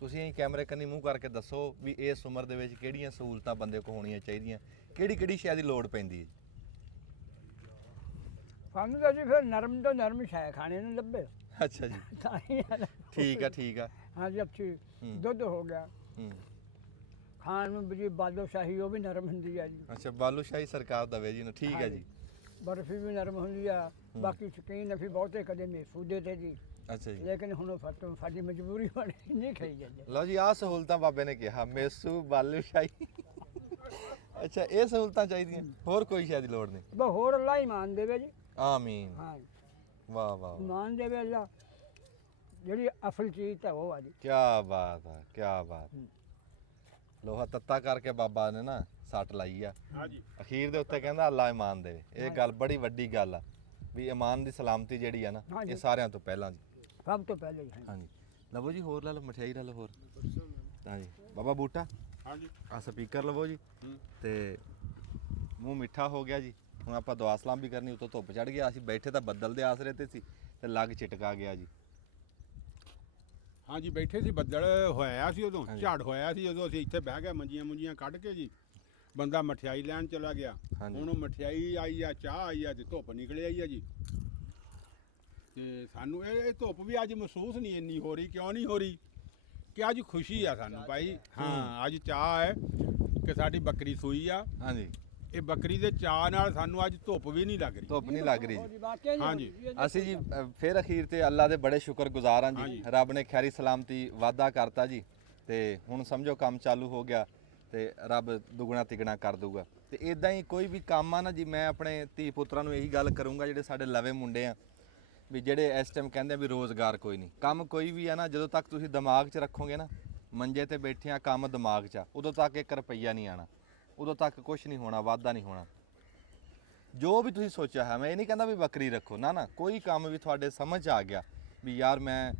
ਤੁਸੀਂ ਇਹ ਕੈਮਰੇ ਕੰਨੀ ਮੂੰਹ ਕਰਕੇ ਦੱਸੋ ਵੀ ਇਸ ਉਮਰ ਦੇ ਵਿੱਚ ਕਿਹੜੀਆਂ ਸਹੂਲਤਾਂ ਬੰਦੇ ਕੋਲ ਹੋਣੀਆਂ ਚਾਹੀਦੀਆਂ ਕਿਹੜੀ ਸ਼ੈ ਦੀ ਲੋੜ ਪੈਂਦੀ ਹੈ ਸਾਨੂੰ ਤਾਂ ਜੀ ਫਿਰ ਨਰਮ ਤੋਂ ਨਰਮ ਸ਼ੈ ਖਾਣੇ ਨੂੰ ਲੱਭੇ ਅੱਛਾ ਜੀ ਤਾਂ ਹੀ ਠੀਕ ਆ ਹਾਂਜੀ ਅੱਛੀ ਦੁੱਧ ਹੋ ਗਿਆ ਹੂੰ ਖਾਣ ਨੂੰ ਵੀ ਬਾਲੋ ਸ਼ਾਹੀ ਉਹ ਵੀ ਨਰਮ ਹੁੰਦੀ ਆ ਜੀ ਅੱਛਾ ਬਾਲੂ ਸ਼ਾਹੀ ਸਰਕਾਰ ਦਵੇ ਜੀ ਨੂੰ ਠੀਕ ਹੈ ਜੀ ਬਰਫੀ ਵੀ ਨਰਮ ਹੁੰਦੀ ਆ ਬਾਕੀ ਸ਼ਕੀਨ ਅਸੀਂ ਬਹੁਤੇ ਕਦੇ ਮਹਿਫੂਦੇ ਤੇ ਜੀ ਅੱਛਾ ਜੀ ਲੇਕਿਨ ਹੁਣ ਫਤੋਂ ਸਾਡੀ ਮਜਬੂਰੀ ਬਣੀ ਨਹੀਂ ਖਾਈ ਜਾਂਦੇ ਲਓ ਜੀ ਆਹ ਸਹੂਲਤਾਂ ਬਾਬੇ ਨੇ ਕਿਹਾ ਮੇਸੂ ਬਾਲੂ ਸ਼ਾਹੀ ਅੱਛਾ ਇਹ ਸਹੂਲਤਾਂ ਚਾਹੀਦੀਆਂ ਹੋਰ ਕੋਈ ਸ਼ੈ ਦੀ ਲੋੜ ਨਹੀਂ ਬਸ ਹੋਰ ਅੱਲਾ ਇਮਾਨ ਦੇਵੇ ਜੀ ਆਮੀਨ ਹਾਂ ਵਾਹ ਵਾਹ ਇਮਾਨ ਦੇਵੇ ਅੱਲਾ ਜਿਹੜੀ ਅਸਲ ਚੀਜ਼ ਤਾਂ ਉਹ ਆ ਜੀ ਕੀ ਬਾਤ ਹੈ ਕੀ ਬਾਤ ਲੋਹਾ ਤੱਤਾ ਕਰਕੇ ਬਾਬਾ ਨੇ ਨਾ ਸੱਟ ਲਾਈ ਆ ਹਾਂਜੀ ਅਖੀਰ ਦੇ ਉੱਤੇ ਕਹਿੰਦਾ ਅੱਲਾ ਇਮਾਨ ਦੇਵੇ ਇਹ ਗੱਲ ਬੜੀ ਵੱਡੀ ਗੱਲ ਆ ਵੀ ਇਮਾਨ ਦੀ ਸਲਾਮਤੀ ਜਿਹੜੀ ਆ ਨਾ ਇਹ ਸਾਰਿਆਂ ਤੋਂ ਪਹਿਲਾਂ ਜੀ ਸਭ ਤੋਂ ਪਹਿਲੇ ਜੀ ਹਾਂਜੀ ਲਵੋ ਜੀ ਹੋਰ ਲੈ ਲਓ ਮਠਿਆਈ ਲੈ ਲਓ ਹੋਰ ਹਾਂਜੀ ਬਾਬਾ ਬੂਟਾ ਹਾਂਜੀ ਆ ਸਪੀਕਰ ਲਵੋ ਜੀ ਤੇ ਮੂੰਹ ਮਿੱਠਾ ਹੋ ਗਿਆ ਜੀ ਹੁਣ ਆਪਾਂ ਦੁਆ ਸਲਾਮ ਵੀ ਕਰਨੀ ਉਤੋਂ ਧੁੱਪ ਚੜ ਗਿਆ ਅਸੀਂ ਬੈਠੇ ਤਾਂ ਬੱਦਲ ਦੇ ਆਸਰੇ ਤੇ ਸੀ ਤੇ ਲੱਗ ਛਿਟਕਾ ਗਿਆ ਜੀ ਹਾਂਜੀ ਬੈਠੇ ਸੀ ਬੱਦਲ ਹੋਇਆ ਸੀ ਉਦੋਂ ਝਾੜ ਹੋਇਆ ਸੀ ਜਦੋਂ ਅਸੀਂ ਇੱਥੇ ਬਹਿ ਗਏ ਮੰਜੀਆਂ ਕੱਢ ਕੇ ਜੀ ਬੰਦਾ ਮਠਿਆਈ ਲੈਣ ਚਲਾ ਗਿਆ ਹਾਂਜੀ। ਹੁਣ ਉਹ ਮਠਿਆਈ ਆਈ ਆ ਚਾਹ ਆਈ ਆ ਤੇ ਧੁੱਪ ਨਿਕਲ ਆਈ ਆ ਜੀ ਤੇ ਸਾਨੂੰ ਇਹ ਧੁੱਪ ਵੀ ਅੱਜ ਮਹਿਸੂਸ ਨਹੀਂ ਇੰਨੀ ਹੋ ਰਹੀ ਕਿਉਂ ਨਹੀਂ ਹੋ ਰਹੀ ਕਿ ਅੱਜ ਖੁਸ਼ੀ ਆ ਸਾਨੂੰ ਭਾਈ ਹਾਂ ਅੱਜ ਚਾਹ ਹੈ ਕਿ ਸਾਡੀ ਬੱਕਰੀ ਸੂਈ ਆ ਹਾਂਜੀ ਇਹ ਬੱਕਰੀ ਦੇ ਚਾਹ ਨਾਲ ਸਾਨੂੰ ਅੱਜ ਧੁੱਪ ਵੀ ਨਹੀਂ ਲੱਗ ਰਹੀ ਧੁੱਪ ਨਹੀਂ ਲੱਗ ਰਹੀ ਜੀ ਵਾਕਿਆ ਜੀ ਹਾਂਜੀ। ਅਸੀਂ ਜੀ ਫਿਰ ਅਖੀਰ ਤੇ ਅੱਲਾ ਦੇ ਬੜੇ ਸ਼ੁਕਰਗੁਜ਼ਾਰ ਹਾਂ ਜੀ ਹਾਂਜੀ। ਰੱਬ ਨੇ ਖੈਰੀ ਸਲਾਮਤੀ ਵਾਅਦਾ ਕਰਤਾ ਜੀ ਤੇ ਹੁਣ ਸਮਝੋ ਕੰਮ ਚਾਲੂ ਹੋ ਗਿਆ ਤੇ ਰੱਬ ਦੁੱਗਣਾ ਤਿਗਣਾ ਕਰ ਦੂਗਾ ਤੇ ਇਦਾਂ ਹੀ ਕੋਈ ਵੀ ਕੰਮ ਆ ਨਾ ਜੀ ਮੈਂ ਆਪਣੇ ਧੀ ਪੁੱਤਰਾਂ ਨੂੰ ਇਹੀ ਗੱਲ ਕਰੂੰਗਾ ਜਿਹੜੇ ਸਾਡੇ ਲਵੇ ਮੁੰਡੇ ਆ ਵੀ ਜਿਹੜੇ ਇਸ ਟਾਈਮ ਕਹਿੰਦੇ ਆ ਵੀ ਰੋਜ਼ਗਾਰ ਕੋਈ ਨਹੀਂ ਕੰਮ ਕੋਈ ਵੀ ਆ ਨਾ ਜਦੋਂ ਤੱਕ ਤੁਸੀਂ ਦਿਮਾਗ 'ਚ ਰੱਖੋਗੇ ਨਾ ਮੰਜੇ ਤੇ ਬੈਠੇ ਆ ਕੰਮ ਦਿਮਾਗ 'ਚ ਆ ਉਦੋਂ ਤੱਕ 1 ਰੁਪਈਆ ਨਹੀਂ ਆਣਾ ਉਦੋਂ ਤੱਕ ਕੁਝ ਨਹੀਂ ਹੋਣਾ ਵਾਧਾ ਨਹੀਂ ਹੋਣਾ ਜੋ ਵੀ ਤੁਸੀਂ ਸੋਚਿਆ ਹੈ, ਮੈਂ ਇਹ ਨਹੀਂ ਕਹਿੰਦਾ ਵੀ ਬੱਕਰੀ ਰੱਖੋ, ਨਾ ਨਾ, ਕੋਈ ਕੰਮ ਵੀ ਤੁਹਾਡੇ ਸਮਝ 'ਚ ਆ ਗਿਆ ਵੀ ਯਾਰ ਮੈਂ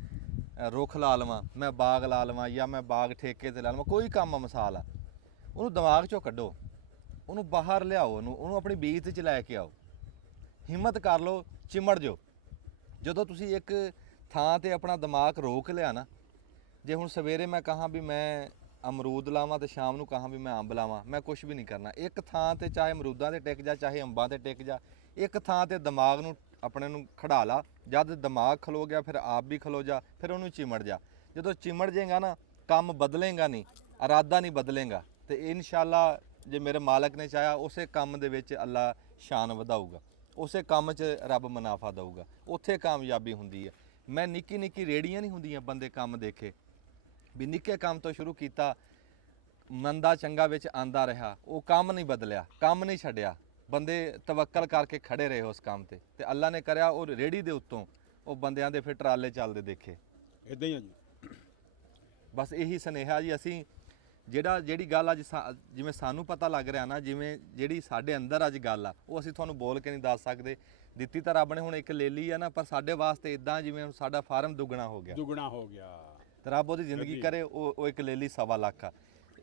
ਰੁੱਖ ਲਾ ਲਵਾਂ, ਮੈਂ ਬਾਗ ਲਾ ਲਵਾਂ, ਜਾਂ ਮੈਂ ਬਾਗ ਠੇਕੇ ਤੇ ਲਾ ਲਵਾਂ, ਕੋਈ ਕੰਮ ਆ, ਮਿਸਾਲ ਆ, ਉਹਨੂੰ ਦਿਮਾਗ 'ਚੋਂ ਕੱਢੋ, ਉਹਨੂੰ ਬਾਹਰ ਲਿਆਓ, ਉਹਨੂੰ ਆਪਣੀ ਬੀਤ 'ਚ ਲੈ ਕੇ ਆਓ, ਹਿੰਮਤ ਕਰ ਲਓ, ਚਿਮੜ ਜਾਓ। ਜਦੋਂ ਤੁਸੀਂ ਇੱਕ ਥਾਂ ਤੇ ਆਪਣਾ ਦਿਮਾਗ ਰੋਕ ਲਿਆ ਨਾ, ਜੇ ਹੁਣ ਸਵੇਰੇ ਮੈਂ ਕਹਾਂ ਵੀ ਮੈਂ ਅਮਰੂਦ ਲਾਵਾਂ ਤੇ ਸ਼ਾਮ ਨੂੰ ਕਹਾਂ ਵੀ ਮੈਂ ਅੰਬ ਲਾਵਾਂ, ਮੈਂ ਕੁਝ ਵੀ ਨਹੀਂ ਕਰਨਾ। ਇੱਕ ਥਾਂ ਤੇ ਚਾਹੇ ਅਮਰੂਦਾਂ ਤੇ ਟਿਕ ਜਾ, ਚਾਹੇ ਅੰਬਾਂ ਤੇ ਟਿਕ ਜਾ, ਇੱਕ ਥਾਂ ਤੇ ਦਿਮਾਗ ਨੂੰ ਆਪਣੇ ਨੂੰ ਖੜਾ ਲਾ। ਜਦ ਦਿਮਾਗ ਖਲੋ ਗਿਆ ਫਿਰ ਆਪ ਵੀ ਖਲੋ ਜਾ, ਫਿਰ ਉਹਨੂੰ ਚਿਮੜ ਜਾ। ਜਦੋਂ ਚਿਮੜ ਜਾਏਗਾ ਨਾ, ਕੰਮ ਬਦਲੇਗਾ ਨਹੀਂ, ਇਰਾਦਾ ਨਹੀਂ ਬਦਲੇਗਾ, ਤੇ ਇਨਸ਼ਾਅੱਲਾ ਜੇ ਮੇਰੇ ਮਾਲਕ ਨੇ ਚਾਹਿਆ ਉਸੇ ਕੰਮ ਦੇ ਵਿੱਚ ਅੱਲਾ ਸ਼ਾਨ ਵਧਾਊਗਾ, ਉਸੇ ਕੰਮ 'ਚ ਰੱਬ ਮੁਨਾਫਾ ਦਊਗਾ, ਉੱਥੇ ਕਾਮਯਾਬੀ ਹੁੰਦੀ ਹੈ। ਮੈਂ ਨਿੱਕੀ ਨਿੱਕੀ ਰੇੜੀਆਂ ਨਹੀਂ ਹੁੰਦੀਆਂ, ਬੰਦੇ ਕੰਮ ਦੇਖੇ ਵੀ ਨਿੱਕੇ ਕੰਮ ਤੋਂ ਸ਼ੁਰੂ ਕੀਤਾ, ਮੰਦਾ ਚੰਗਾ ਵਿੱਚ ਆਂਦਾ ਰਿਹਾ, ਉਹ ਕੰਮ ਨਹੀਂ ਬਦਲਿਆ, ਕੰਮ ਨਹੀਂ ਛੱਡਿਆ, ਬੰਦੇ ਤਵੱਕਲ ਕਰਕੇ ਖੜੇ ਰਹੇ ਉਸ ਕੰਮ ਤੇ ਅੱਲਾ ਨੇ ਕਰਿਆ ਉਹ ਰੇੜੀ ਦੇ ਉੱਤੋਂ ਉਹ ਬੰਦਿਆਂ ਦੇ ਫਿਰ ਟਰਾਲੇ ਚੱਲਦੇ ਦੇਖੇ। ਇਦਾਂ ਹੀ ਆ ਜੀ। ਬਸ ਇਹੀ ਸੁਨੇਹਾ ਜੀ, ਅਸੀਂ ਜਿਹੜੀ ਗੱਲ ਅੱਜ ਜਿਵੇਂ ਸਾਨੂੰ ਪਤਾ ਲੱਗ ਰਿਹਾ ਨਾ, ਜਿਵੇਂ ਜਿਹੜੀ ਸਾਡੇ ਅੰਦਰ ਅੱਜ ਗੱਲ ਆ, ਉਹ ਅਸੀਂ ਤੁਹਾਨੂੰ ਬੋਲ ਕੇ ਨਹੀਂ ਦੱਸ ਸਕਦੇ। ਦਿੱਤੀ ਤਾਂ ਰੱਬ ਨੇ ਹੁਣ ਇੱਕ ਲੈ ਲਈ ਆ ਨਾ, ਪਰ ਸਾਡੇ ਵਾਸਤੇ ਇਦਾਂ ਜਿਵੇਂ ਹੁਣ ਸਾਡਾ ਫਾਰਮ ਦੁੱਗਣਾ ਹੋ ਗਿਆ, ਦੁੱਗਣਾ ਹੋ ਗਿਆ। ਤੇ ਰੱਬ ਉਹਦੀ ਜ਼ਿੰਦਗੀ ਕਰੇ, ਉਹ ਇੱਕ ਲੈ ਲਈ 1.25 ਲੱਖ ਆ,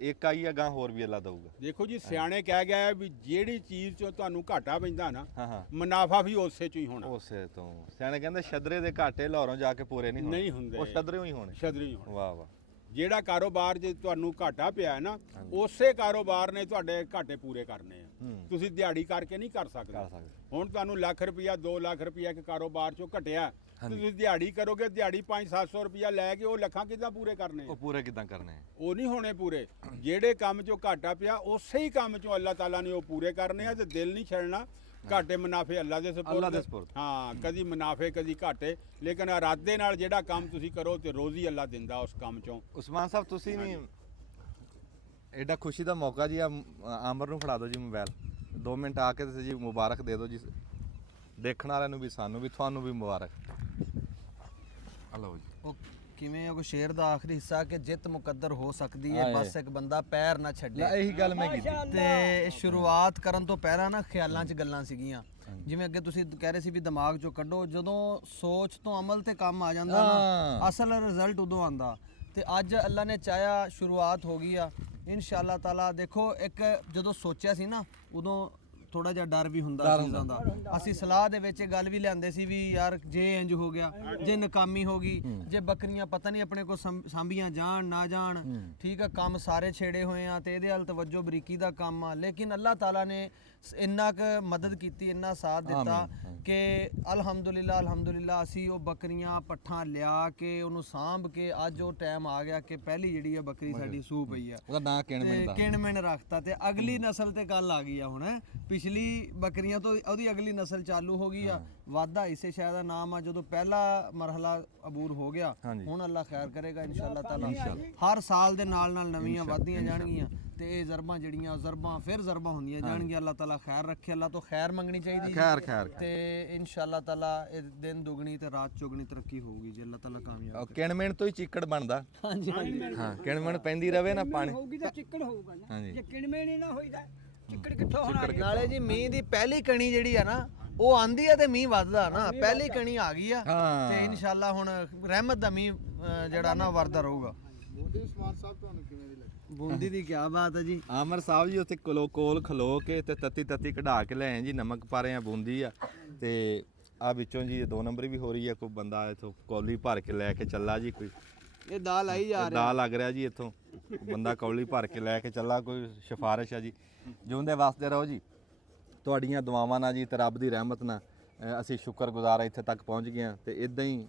ਇੱਕ ਆਈ ਆ ਗਾਂ ਹੋਰ ਵੀ ਅੱਲਾ ਦਊਗਾ। ਦੇਖੋ ਜੀ, ਸਿਆਣੇ ਕਹਿ ਗਿਆ ਵੀ ਜਿਹੜੀ ਚੀਜ਼ 'ਚੋਂ ਤੁਹਾਨੂੰ ਘਾਟਾ ਪੈਂਦਾ ਨਾ, ਹਾਂ ਮੁਨਾਫਾ ਵੀ ਉਸੇ 'ਚੋਂ ਹੀ ਹੋਣਾ। ਉਸੇ ਤੋਂ ਸਿਆਣੇ ਕਹਿੰਦੇ ਛਦਰੇ ਦੇ ਘਾਟੇ ਲਾਹੌਰੋਂ ਜਾ ਕੇ ਪੂਰੇ ਨਹੀਂ ਹੁੰਦੇ, ਉਹ ਛਦਰੇ ਹੀ ਹੋਣੇ। ਛਦਰੀ ਹੋਣਾ। ਵਾਹ ਵਾਹ। ਜਿਹੜਾ ਕਾਰੋਬਾਰ ਜੇ ਤੁਹਾਨੂੰ ਘਾਟਾ ਪਿਆ ਹੈ ਨਾ, ਉਸੇ ਕਾਰੋਬਾਰ ਨੇ ਤੁਹਾਡੇ ਘਾਟੇ ਪੂਰੇ ਕਰਨੇ ਆ। ਤੁਸੀਂ ਦਿਹਾੜੀ ਕਰਕੇ ਨਹੀਂ ਕਰ ਸਕਦੇ। ਹੁਣ ਤੁਹਾਨੂੰ ਲੱਖ ਰੁਪਇਆ 2 ਲੱਖ ਰੁਪਇਆ ਇੱਕ ਕਾਰੋਬਾਰ 'ਚੋਂ ਘਟਿਆ, ਤੁਸੀਂ ਦਿਹਾੜੀ ਕਰੋਗੇ, ਦਿਹਾੜੀ 500-700 ਰੁਪਇਆ ਲੈ ਕੇ ਉਹ ਲੱਖਾਂ ਕਿੱਦਾਂ ਪੂਰੇ ਕਰਨੇ? ਉਹ ਪੂਰੇ ਕਿੱਦਾਂ ਕਰਨੇ? ਉਹ ਨਹੀਂ ਹੋਣੇ ਪੂਰੇ। ਜਿਹੜੇ ਕੰਮ 'ਚੋਂ ਘਾਟਾ ਪਿਆ ਉਸੇ ਹੀ ਕੰਮ 'ਚੋਂ ਅੱਲਾਹ ਤਾਲਾ ਨੇ ਉਹ ਪੂਰੇ ਕਰਨੇ ਆ, ਤੇ ਦਿਲ ਨਹੀਂ ਛੱਡਣਾ। ਘਾਟੇ ਮੁਨਾਫੇ ਅੱਲਾ ਦੇ ਸਪੁਰਦ। ਹਾਂ, ਕਦੀ ਮੁਨਾਫੇ ਕਦੀ ਘਾਟੇ, ਲੇਕਿਨ ਇਰਾਦੇ ਨਾਲ ਜਿਹੜਾ ਕੰਮ ਤੁਸੀਂ ਕਰੋ ਤੇ ਰੋਜ਼ੀ ਅੱਲਾ ਦਿੰਦਾ ਉਸ ਕੰਮ 'ਚੋਂ। ਉਸਮਾਨ ਸਾਹਿਬ, ਤੁਸੀਂ ਨਹੀਂ ਐਡਾ ਖੁਸ਼ੀ ਦਾ ਮੌਕਾ ਜੀ, ਆਮਰ ਨੂੰ ਫੜਾ ਦਿਓ ਜੀ ਮੋਬਾਈਲ, 2 ਮਿੰਟ ਆ ਕੇ ਤੁਸੀਂ ਜੀ ਮੁਬਾਰਕ ਦੇ ਦਿਓ ਜੀ, ਦੇਖਣ ਵਾਲਿਆਂ ਨੂੰ ਵੀ, ਸਾਨੂੰ ਵੀ, ਤੁਹਾਨੂੰ ਵੀ ਮੁਬਾਰਕ। ਹਲੋ ਜੀ। ਉਹ ਕਿਵੇਂ ਉਹ ਸ਼ੇਰ ਦਾ ਆਖਰੀ ਹਿੱਸਾ ਕਿ ਜਿੱਤ ਮੁਕੱਦਰ ਹੋ ਸਕਦੀ ਹੈ, ਬਸ ਇੱਕ ਬੰਦਾ ਪੈਰ ਨਾ ਛੱਡੇ। ਇਹੀ ਗੱਲ ਮੈਂ ਕੀਤੀ। ਤੇ ਸ਼ੁਰੂਆਤ ਕਰਨ ਤੋਂ ਪਹਿਲਾਂ ਨਾ ਖਿਆਲਾਂ 'ਚ ਗੱਲਾਂ ਸੀਗੀਆਂ, ਜਿਵੇਂ ਅੱਗੇ ਤੁਸੀਂ ਕਹਿ ਰਹੇ ਸੀ ਵੀ ਦਿਮਾਗ 'ਚੋਂ ਕੱਢੋ। ਜਦੋਂ ਸੋਚ ਤੋਂ ਅਮਲ ਤੇ ਕੰਮ ਆ ਜਾਂਦਾ ਨਾ, ਅਸਲ ਰਿਜ਼ਲਟ ਉਦੋਂ ਆਂਦਾ। ਤੇ ਅੱਜ ਅੱਲਾ ਨੇ ਚਾਹਿਆ ਸ਼ੁਰੂਆਤ ਹੋ ਗਈ ਆ ਇਨਸ਼ਾਅੱਲਾ ਤਾਲਾ। ਦੇਖੋ, ਇੱਕ ਜਦੋਂ ਸੋਚਿਆ ਸੀ ਨਾ, ਉਦੋਂ ਥੋੜਾ ਜਿਹਾ ਡਰ ਵੀ ਹੁੰਦਾ ਚੀਜ਼ਾਂ ਦਾ। ਅਸੀਂ ਸਲਾਹ ਦੇ ਵਿੱਚ ਇਹ ਗੱਲ ਵੀ ਲਿਆਂਦੇ ਸੀ ਵੀ ਯਾਰ ਜੇ ਇੰਜ ਹੋ ਗਿਆ, ਜੇ ਨਾਕਾਮੀ ਹੋ ਗਈ, ਜੇ ਬੱਕਰੀਆਂ ਪਤਾ ਨਹੀਂ ਆਪਣੇ ਕੋਲ ਸਾਂਭੀਆਂ ਜਾਣ ਨਾ ਜਾਣ, ਠੀਕ ਆ, ਕੰਮ ਸਾਰੇ ਛੇੜੇ ਹੋਏ ਆ ਤੇ ਇਹਦੇ ਵੱਲ ਤਵੱਜੋ ਬਰੀਕੀ ਦਾ ਕੰਮ ਆ। ਲੇਕਿਨ ਅੱਲਾਹ ਤਾਲਾ ਨੇ ਇੰਨਾ ਕੁ ਮਦਦ ਕੀਤੀ, ਇੰਨਾ ਸਾਥ ਦਿੱਤਾ ਕਿ ਅਲਹਮਦੁਲਿਲਾ ਅਸੀਂ ਉਹ ਬੱਕਰੀਆਂ ਪੱਠਾਂ ਲਿਆ ਕੇ ਉਹਨੂੰ ਸਾਂਭ ਕੇ ਅੱਜ ਉਹ ਟਾਈਮ ਆ ਗਿਆ ਕਿ ਪਹਿਲੀ ਜਿਹੜੀ ਆ ਬੱਕਰੀ ਸਾਡੀ ਸੂ ਪਈ ਆ। ਉਹਦਾ ਨਾਂ ਕਿਣਮਿਣ ਰੱਖਤਾ ਤੇ ਅਗਲੀ ਨਸਲ ਤੇ ਗੱਲ ਆ ਗਈ ਆ। ਹੁਣ ਪਿਛਲੀ ਬੱਕਰੀਆਂ ਤੋਂ ਉਹਦੀ ਅਗਲੀ ਨਸਲ ਚਾਲੂ ਹੋ ਗਈ ਆ। ਵਾਧਾ ਇਸੇ ਸ਼ਾਇਦ ਦਾ ਨਾਮ ਆ। ਜਦੋਂ ਪਹਿਲਾ ਮਰਹਲਾ ਅਬੂਰ ਹੋ ਗਿਆ, ਹੁਣ ਅੱਲਾ ਖੈਰ ਕਰੇਗਾ ਇਨਸ਼ਾਅੱਲਾ ਤਾਲਾ। ਹਰ ਸਾਲ ਦੇ ਨਾਲ ਨਾਲ ਨਵੀਆਂ ਵਧਦੀਆਂ ਜਾਣਗੀਆਂ ਤੇ ਇਹ ਜ਼ਰਬਾਂ ਜਿਹੜੀਆਂ ਜ਼ਰਬਾਂ ਫਿਰ ਜ਼ਰਬਾਂ ਹੁੰਦੀਆਂ ਜਾਣਗੀਆਂ। ਅੱਲਾ ਤਾਲਾ ਖੈਰ ਰੱਖੇ, ਅੱਲਾ ਤੋਂ ਖੈਰ ਮੰਗਣੀ ਚਾਹੀਦੀ ਖੈਰ ਤੇ ਇਨਸ਼ਾਅੱਲਾ ਤਾਲਾ ਇਹ ਦਿਨ ਦੁਗਣੀ ਤੇ ਰਾਤ ਚੌਗਣੀ ਤਰੱਕੀ ਹੋਊਗੀ ਜੇ ਅੱਲਾ ਤਾਲਾ ਕਾਮਯਾਬ। ਕਿਣਮਿਣ ਤੋਂ ਹੀ ਚਿੱਕੜ ਬਣਦਾ। ਹਾਂਜੀ ਹਾਂ, ਕਿਣਮਿਣ ਪੈਂਦੀ ਰਵੇ ਨਾ ਪਾਣੀ, ਹੋਊਗੀ ਤਾਂ ਚਿੱਕੜ ਹੋਊਗਾ ਨਾ। ਹਾਂਜੀ। ਜੇ ਕਿਣਮੇ ਨਹੀਂ ਨਾ ਹੋਈਦਾ, ਚਿੱਕੜ ਕਿੱਥੋਂ ਹੋਣਾ? ਨਾਲੇ ਜੀ ਮੀਂਹ ਦੀ ਪਹਿਲੀ ਕਣੀ ਜਿਹੜੀ ਆ ਨਾ, ਉਹ ਆਂਦੀ ਆ ਤੇ ਮੀਂਹ ਵੱਧਦਾ ਨਾ। ਪਹਿਲੀ ਕਣੀ ਆ ਗਈ ਆ ਤੇ ਇਨਸ਼ਾਅੱਲਾ ਹੁਣ ਰਹਿਮਤ ਦਾ ਮੀਂਹ ਜਿਹੜਾ ਨਾ ਵਰਦਾ ਰਹੂਗਾ। ਬੂੰਦੀ ਉਸਮਾਨ ਸਾਹਿਬ ਤੁਹਾਨੂੰ ਕਿਵੇਂ ਦੀ ਲੱਗੀ? ਬੂੰਦੀ ਦੀ ਕੀ ਬਾਤ ਹੈ ਜੀ। ਆਮਰ ਸਾਹਿਬ ਜੀ ਉੱਥੇ ਕੋਲ ਖਲੋ ਕੇ ਤੇ ਤੱਤੀ ਕਢਾ ਕੇ ਲੈ ਆਏ ਜੀ, ਨਮਕ ਪਾ ਰਹੇ ਆ, ਬੂੰਦੀ ਆ, ਤੇ ਆ ਵਿੱਚੋਂ ਜੀ 2 ਨੰਬਰ ਵੀ ਹੋ ਰਹੀ ਹੈ। ਕੋਈ ਬੰਦਾ ਇਥੋਂ ਕੌਲੀ ਭਰ ਕੇ ਲੈ ਕੇ ਚੱਲਾ ਜੀ, ਕੋਈ ਇਹ ਦਾਲ ਆਈ ਜਾ ਦਾ ਲੱਗ ਰਿਹਾ ਜੀ, ਇੱਥੋਂ ਬੰਦਾ ਕੌਲੀ ਭਰ ਕੇ ਲੈ ਕੇ ਚੱਲਾ, ਕੋਈ ਸਿਫਾਰਿਸ਼ ਆ ਜੀ। ਜਿਉਂਦੇ ਵਾਸਤੇ ਰਹੋ ਜੀ, ਤੁਹਾਡੀਆਂ ਦੁਆਵਾਂ ਨਾਲ ਜੀ ਤੇ ਰੱਬ ਦੀ ਰਹਿਮਤ ਨਾਲ ਅਸੀਂ ਸ਼ੁਕਰਗੁਜ਼ਾਰ ਇੱਥੇ ਤੱਕ ਪਹੁੰਚ ਗਏ ਹਾਂ। ਤੇ ਇਦਾਂ ਹੀ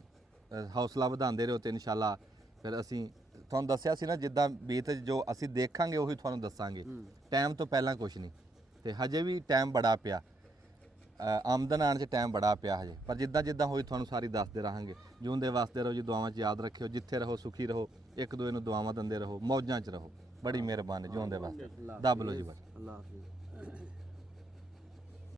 ਹੌਸਲਾ ਵਧਾਉਂਦੇ ਰਹੋ ਤੇ ਇਨਸ਼ਾਅੱਲਾ ਫਿਰ ਅਸੀਂ ਤੁਹਾਨੂੰ ਦੱਸਿਆ ਸੀ ਨਾ, ਜਿੱਦਾਂ ਬੀਤ ਜੋ ਅਸੀਂ ਦੇਖਾਂਗੇ ਉਹੀ ਤੁਹਾਨੂੰ ਦੱਸਾਂਗੇ। ਟਾਈਮ ਤੋਂ ਪਹਿਲਾਂ ਕੁਝ ਨਹੀਂ, ਤੇ ਹਜੇ ਵੀ ਟਾਈਮ ਬੜਾ ਪਿਆ, ਆਮਦਨ ਆਉਣ 'ਚ ਟਾਈਮ ਬੜਾ ਪਿਆ ਹਜੇ, ਪਰ ਜਿੱਦਾਂ ਹੋਈ ਤੁਹਾਨੂੰ ਸਾਰੀ ਦੱਸਦੇ ਰਹਾਂਗੇ। ਜਿਉਂਦੇ ਵਾਸਤੇ ਰਹੋ ਜੀ, ਦੁਆਵਾਂ 'ਚ ਯਾਦ ਰੱਖਿਓ, ਜਿੱਥੇ ਰਹੋ ਸੁਖੀ ਰਹੋ, ਇੱਕ ਦੂਏ ਨੂੰ ਦੁਆਵਾਂ ਦਿੰਦੇ ਰਹੋ, ਮੌਜਾਂ 'ਚ ਰਹੋ। ਬੜੀ ਮਿਹਰਬਾਨੀ, ਜਿਉਂਦੇ ਵਾਸਤੇ ਦੱਬ ਲਓ ਜੀ ਬਸ। ਅੱਲਾਹ ਹਾਫਿਜ਼।